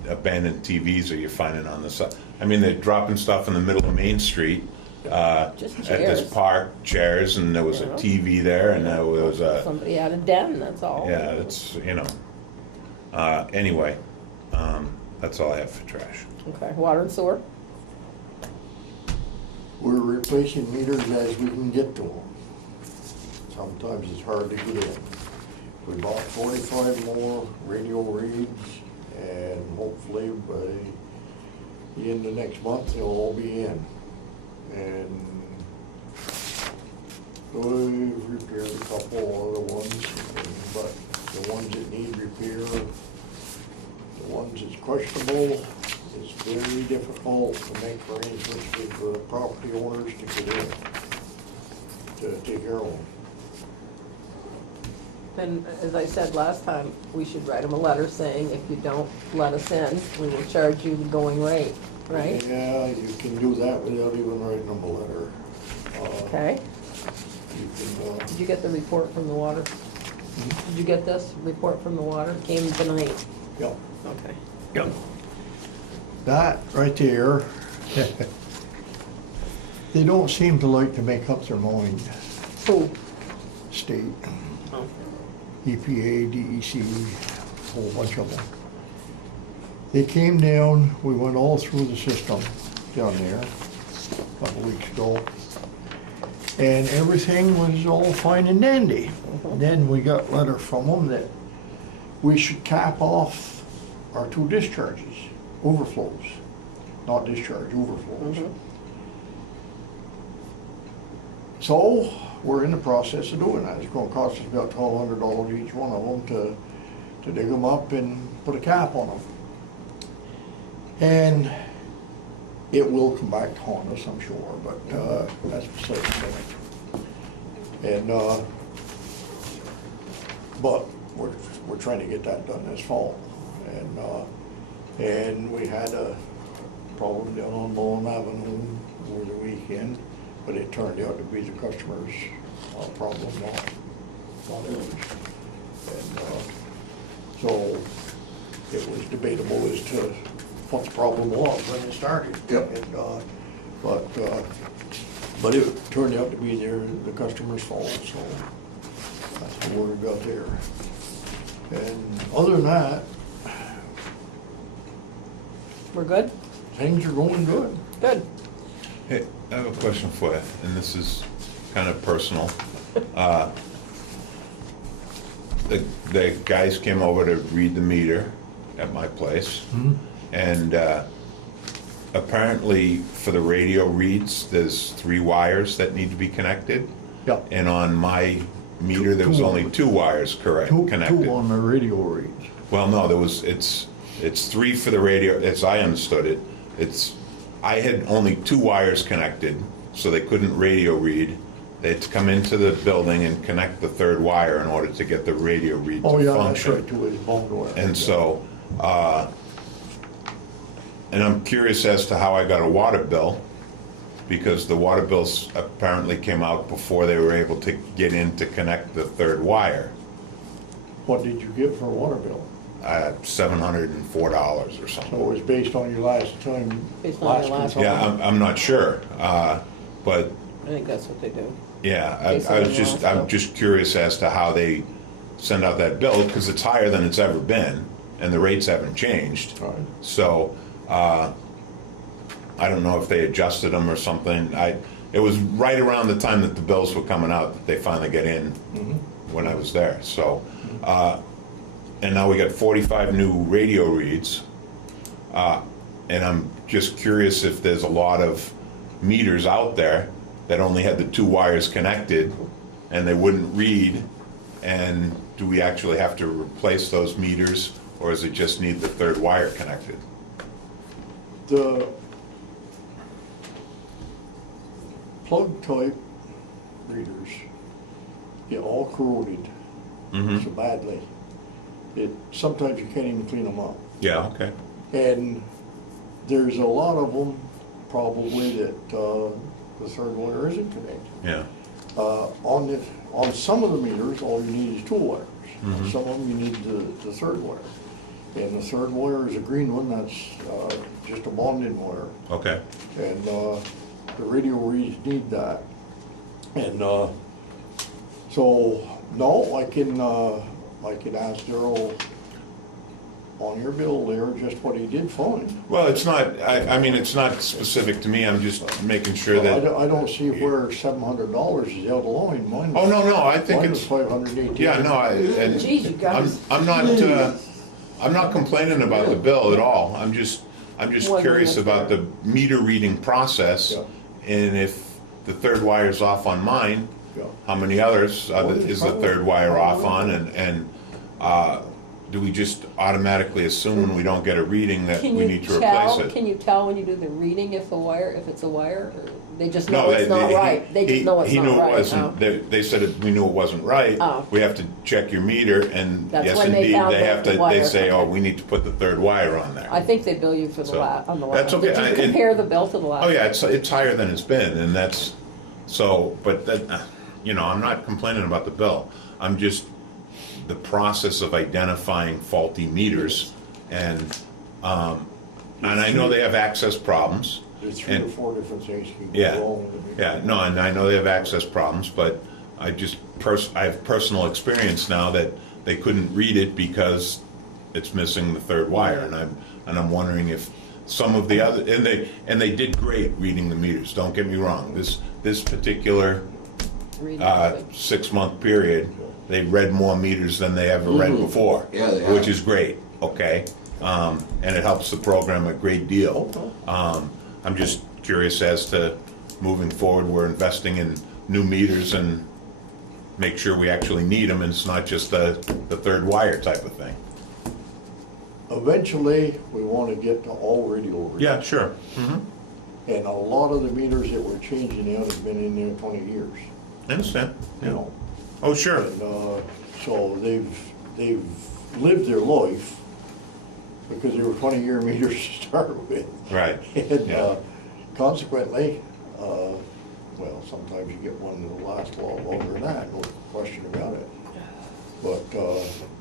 abandoned TVs are you finding on the side? I mean, they're dropping stuff in the middle of Main Street, Just at this chairs. park, chairs, and there was a Yeah. TV there, and there was a, Somebody had a den, that's all. yeah, it's, you know. Anyway, that's all I have for trash. Okay, water and sewer? We're replacing meters as we can get to them. Sometimes it's hard to get in. We bought 45 more radio reads, and hopefully by the end of next month, they'll all be in. And we've repaired a couple other ones, but the ones that need repair, the ones that's questionable, it's very difficult to make arrangements with the property owners to get in, to take care of them. And as I said last time, we should write them a letter saying, if you don't let us in, we will charge you the going rate, right? Yeah, you can do that without even writing them a letter. Okay, You can, did you get the report from the water? Did you get this report from the water? Came tonight. yeah. Okay. Yep. That right there, they don't seem to like to make up their mind, Who? state, Oh. EPA, DEC, a whole bunch of them. They came down, we went all through the system down there a couple weeks ago, and everything was all fine and dandy. Then we got a letter from them that we should cap off our 2 discharges, overflows, not discharge, overflows. Mhm. So, we're in the process of doing that. It's gonna cost us about $1,200 each one of them to dig them up and put a cap on them. And it will come back to haunt us, I'm sure, but, that's beside the point. And, but we're trying to get that done this fall. And we had a problem down on Mullen Avenue over the weekend, but it turned out to be the customer's problem, not ours. And so it was debatable as to what the problem was when it started. Yep. And, but it turned out to be the customer's fault, so that's the word we got there. And other than that, We're good? things are going good. Good. Hey, I have a question for you, and this is kind of personal. The guys came over to read the meter at my place, and apparently for the radio reads, there's 3 wires that need to be connected. Yeah. And on my meter, there was Two. only 2 wires connected. Two on the radio reads. Well, no, it's 3 for the radio, as I understood it. I had only 2 wires connected, so they couldn't radio read. They had to come into the building and connect the 3rd wire in order to get the radio read to Oh, yeah, that's function. right, to his bone wire. And so, and I'm curious as to how I got a water bill, because the water bills apparently came out before they were able to get in to connect the 3rd wire. What did you get for a water bill? $704 or So something. it was based on your last time, Based on your last consumption? Yeah, I'm not sure, but I think that's what they do. yeah, Based on I was your just, last I'm bill. just curious as to how they send out that bill, because it's higher than it's ever been, and the rates haven't changed. Right. So, I don't know if they adjusted them or something. It was right around the time that the bills were coming out that they finally get in when I was there, so. And now we got 45 new radio reads. And I'm just curious if there's a lot of meters out there that only had the 2 wires connected and they wouldn't read, and do we actually have to replace those meters, or does it just need the 3rd wire connected? The plug type readers get all corroded so badly. Sometimes you can't even clean them up. Yeah, okay. And there's a lot of them probably that the 3rd wire isn't connected. Yeah. On some of the meters, all you need is 2 wires. On some of them, you need the 3rd wire. And the 3rd wire is a green one, that's just a bonding wire. Okay. And the radio reads need that. And so, no, I can ask Darrell on your bill there just what he did fine. Well, it's not, I mean, it's not specific to me, I'm just making sure that. I don't see where $700 is out of line. Mine Oh, no, I think mine was it's, $518. yeah, no, and Geez, you guys. I'm not complaining about the bill at all. I'm just curious about the meter reading process. Yeah. And if the 3rd wire's off on mine, Yeah. how many others is the 3rd wire off on? And do we just automatically assume when we don't get a reading that Can we you need to tell, replace it? can you tell when you do the reading if it's a wire? Or they just know No, it's not right? They just know it's he not knew right. it wasn't. Oh. They said we knew it wasn't right. Oh. We have to check your meter, and That's yes, when they indeed, found they have the to. wire. They say, oh, we need to put the 3rd wire on there. I think they bill you for the So, on the last. that's okay. Did you compare the bill to the last? Oh yeah, it's higher than it's been, and that's so. But that, I'm not complaining about the bill. I'm just the process of identifying faulty meters, and I know they have access problems. There's 3 or 4 different things you can Yeah, go wrong with the meter. yeah, no, and I know they have access problems, but I have personal experience now that they couldn't read it because it's missing the 3rd wire, and I'm wondering if some of the other, and they did great reading the meters. Don't get me wrong. This particular Reading it. 6-month period, they read more meters than they ever read before, Yeah, they which have. is great. Okay, and it helps the program a great deal. I'm just curious as to moving forward. We're investing in new meters and make sure we actually need them, and it's not just the 3rd wire type of thing. Eventually, we want to get to all radio readers. Yeah, sure. And a lot of the meters that we're changing out have been in there 20 years, I understand. you know. Oh, sure. And so they've lived their life because they were 20-year meters to start with. Right. And Yeah. consequently, well, sometimes you get one that'll last a lot longer than that, no question about it. But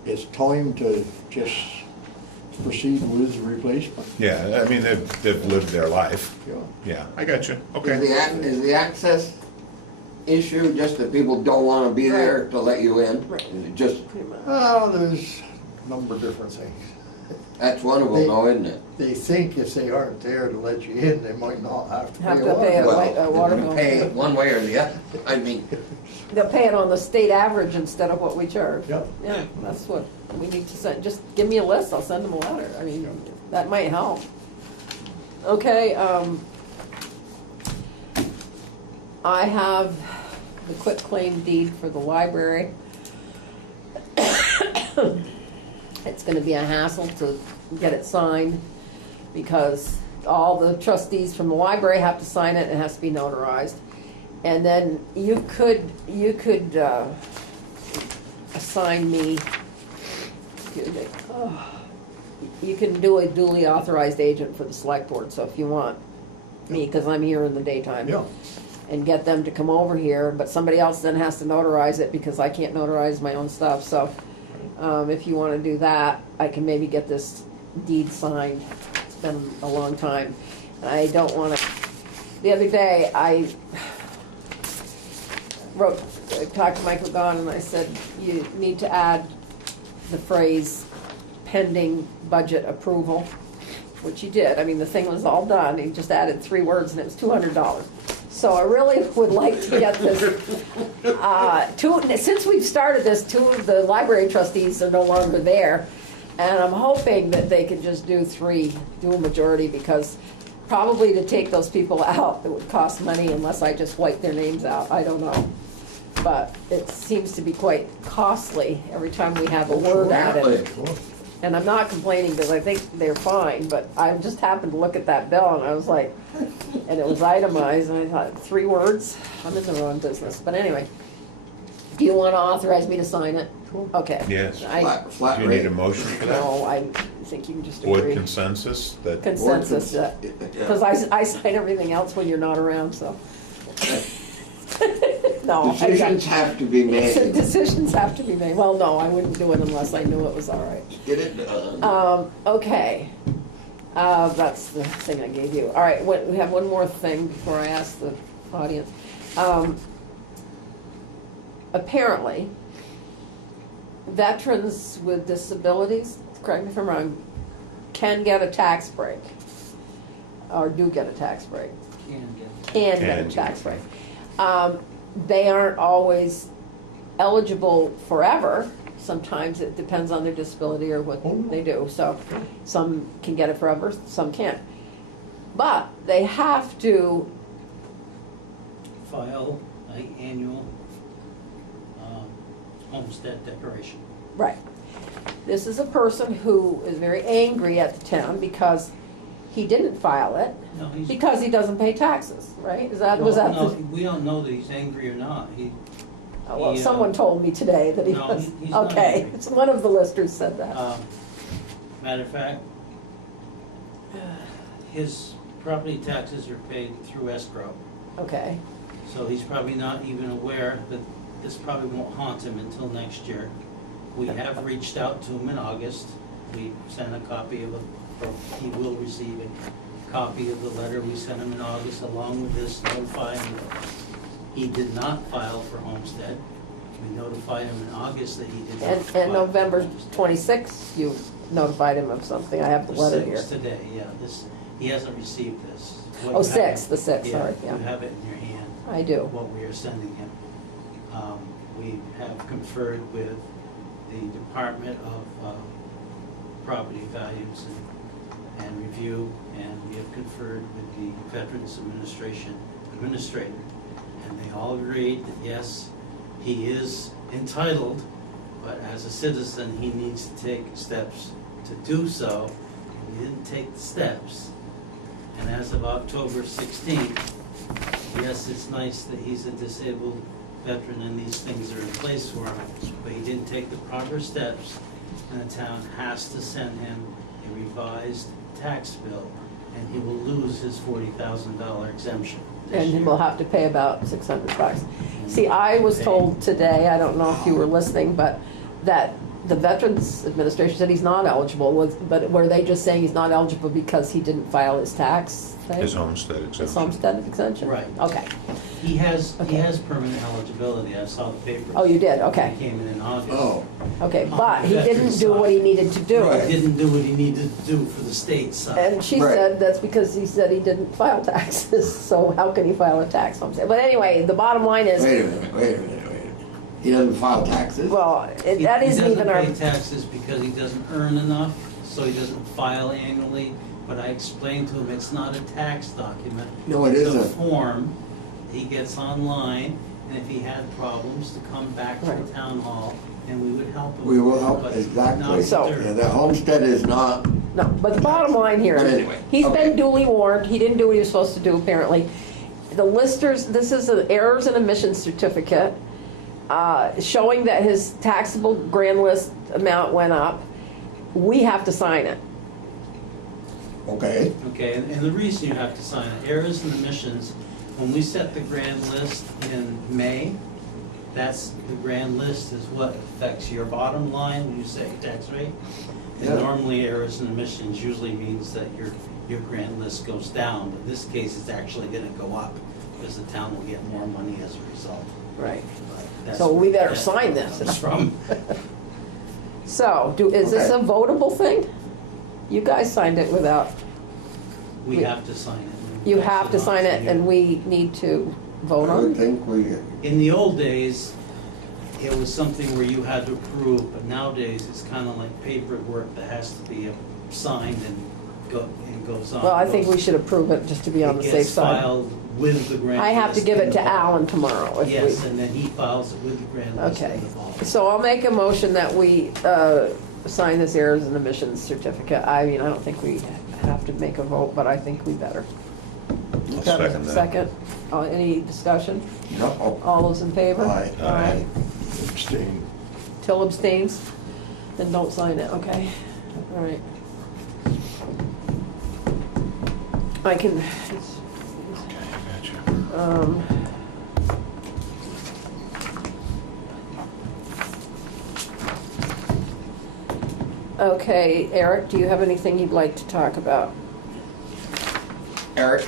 it's time to just proceed with the replacement. Yeah, I mean, they've lived their life. Yeah. Yeah, I got you. Is Okay. is the access issue just that people don't want to be there to let you in? Right. Is it just, Pretty much. Oh, there's a number of different things. that's one of them though, isn't it? They think if they aren't there to let you in, they might not have to Have pay to a pay a water wa- bill. water you bill. pay it one way or the other. I mean, They'll pay it on the state average instead of what we charge. Yep. Yeah, that's what we need to send. Just give me a list, I'll send them a letter. I mean, that might help. Okay, I have the quitclaim deed for the library. It's gonna be a hassle to get it signed because all the trustees from the library have to sign it, and it has to be notarized. And then you could assign me, you can do a duly authorized agent for the select board, so if you want me, because I'm here in the daytime. Yeah. And get them to come over here, but somebody else then has to notarize it because I can't notarize my own stuff, so if you wanna do that, I can maybe get this deed signed. It's been a long time, and I don't wanna, the other day, I talked to Michael Gahn and I said, you need to add the phrase pending budget approval, which he did. I mean, the thing was all done, he just added 3 words and it was $200. So I really would like to get this, since we've started this, 2 of the library trustees are no longer there. And I'm hoping that they can just do 3, do a majority, because probably to take those people out, it would cost money unless I just wipe their names out, I don't know. But it seems to be quite costly every time we have a word added. Sure. And I'm not complaining because I think they're fine, but I just happened to look at that bill and I was like, and it was itemized and I thought, 3 words? I'm in the wrong business, but anyway. Do you want to authorize me to sign it? Sure. Okay. Yes. Flat Do you need rate. a motion for that? No, I think you can just Board agree. consensus that, Consensus, Yeah. because I sign everything else when you're not around, so. No. Decisions have to be made. Decisions have to be made. Well, no, I wouldn't do it unless I knew it was all right. Get it done. Okay. That's the thing I gave you. All right, we have one more thing before I ask the audience. Apparently, veterans with disabilities, correct me if I'm wrong, can get a tax break. Or do get a tax break. Can get a Can. tax break. They aren't always eligible forever. Sometimes it depends on their disability or what they do. So some can get it forever, some can't. But they have to, File an annual homestead declaration. right. This is a person who is very angry at the town because he didn't file it, No, he's. because he doesn't pay taxes, right? Was that No, the? we don't know that he's angry or not. Oh, well, he, someone told me today that he no, was, he's not okay. angry. It's one of the listers said that. Matter of fact, his property taxes are paid through escrow. Okay, So he's probably not even aware that this probably won't haunt him until next year. We have reached out to him in August. We sent a copy of or he will receive a copy of the letter we sent him in August along with this notifying that he did not file for homestead. We notified him in August that he did not file for and November homestead. 26th, you notified him of something, I have the letter here. 6th today, yeah, he hasn't received this. What Oh, you have- 6th, the 6th, sorry, yeah. You have it in your hand. I do. What we are sending him. We have conferred with the Department of Property Values and Review, and we have conferred with the Veterans Administration Administrator. And they all agreed that yes, he is entitled, but as a citizen, he needs to take steps to do so. And he didn't take the steps. And as of October 16th, yes, it's nice that he's a disabled veteran and these things are in place for him, but he didn't take the proper steps, and the town has to send him a revised tax bill, and he will lose his $40,000 exemption this And year. we'll have to pay about $600. See, I was told today, I don't know if you were listening, but that the Veterans Administration said he's not eligible, but were they just saying he's not eligible because he didn't file his tax thing? his homestead His exemption. homestead exemption? Right. Okay. He has Okay. permanent eligibility, I saw the papers. Oh, you did, okay. He came in August. Oh, Okay, but he didn't do what he needed to do. Right. He didn't do what he needed to do for the state side. And she Right. said that's because he said he didn't file taxes, so how can he file a tax homestead? But anyway, the bottom line is, wait a minute. He doesn't file taxes? well, that isn't even our, He doesn't pay taxes because he doesn't earn enough, so he doesn't file annually. But I explained to him, it's not a tax document. No, it It's a isn't. form he gets online, and if he had problems, to come back to Right. the town hall, and we would help him. We will help, But exactly. not So- there. Yeah, the homestead is not, no, but the bottom line here But is, anyway, he's okay. been duly warned, he didn't do what he was supposed to do apparently. The listers, this is an errors and omissions certificate, showing that his taxable grand list amount went up. We have to sign it. okay, Okay, and the reason you have to sign it, errors and omissions, when we set the grand list in May, that's, the grand list is what affects your bottom line when you set your tax rate. And Yeah. normally errors and omissions usually means that your grand list goes down, but in this case, it's actually gonna go up, because the town will get more money as a result. Right. But that's So we where better that sign this. comes from. So, is this a Okay. votable thing? You guys signed it without, We have to sign it. you Pass have to on sign it you. and we need to vote I on would it? think we, In the old days, it was something where you had to approve, but nowadays it's kind of like paperwork that has to be signed and goes on. Well, I think we Goes- should approve it just to be on the It safe gets side. filed with the grand. I have to list give it and to the bond. Alan tomorrow if we. Yes, and then he files it with the grand list Okay, and the bond. so I'll make a motion that we sign this errors and omissions certificate. I mean, I don't think we have to make a vote, but I think we better. I'll Got a second that. Second, any discussion? No. All those in favor? Aye. Aye. Abstain. Till abstains, then don't sign it, okay? All right. I can, Okay, I got you. Okay, Eric, do you have anything you'd like to talk about? Eric?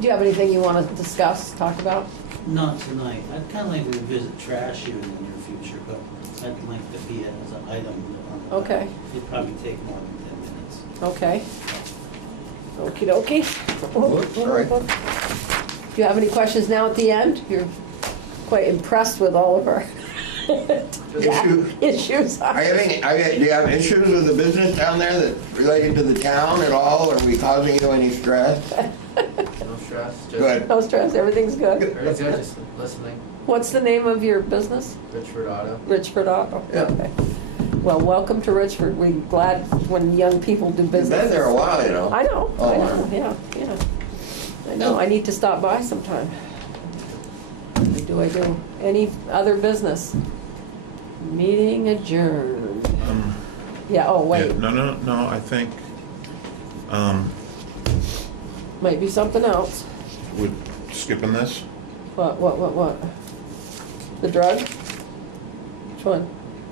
Do you have anything you want to discuss, talk about? Not tonight. I'd kind of like to visit trash here in the near future, but I'd like to be it as an item. Okay. It'd probably take more than 10 minutes. Okay. Okey dokey. Sorry. Do you have any questions now at the end? You're quite impressed with all of our issues. Do you have issues with the business down there that related to the town at all? Are we causing you any stress? No stress, just Good. No stress, everything's good. everything's good, just listening. What's the name of your business? Richford Auto. Richford Auto? Yeah. Okay. Well, welcome to Richford. We're glad when young people do You've business. been there a while, you know. I know, Oh, I wow. know, yeah. I know, I need to stop by sometime. I do. Any other business? Meeting adjourned. Yeah, oh, Yeah, wait, no, I think, might be something else. we're skipping this? What? The drug? Which one?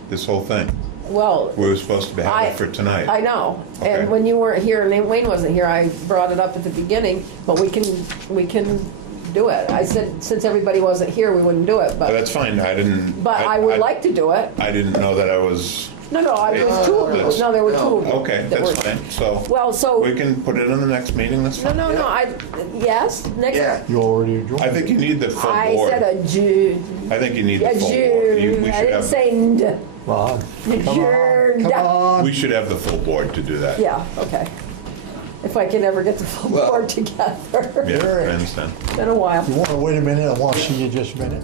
This whole thing? Well, We were supposed to have it for tonight. I know, Okay. and when you weren't here and Wayne wasn't here, I brought it up at the beginning, but we can do it. I said, since everybody wasn't here, we wouldn't do it, Oh, but that's fine, I didn't. I would like to do it. I didn't know that I was, No, there was two of you. No, there were two of you. okay, that that's were- fine, so Well, so, we can put it in the next meeting, that's fine. no, yes, next. Yeah. You already joined. I think you need the full I board. said a June. I think you need the A full board. June. We I should didn't have, say "nd." Come on, Adjourned. come on. we should have the full board to do that. Yeah, okay. If I can ever get the full Well- board together. Yeah, I Eric. understand. It's been a while. You want to wait a minute? I want to see you just a minute.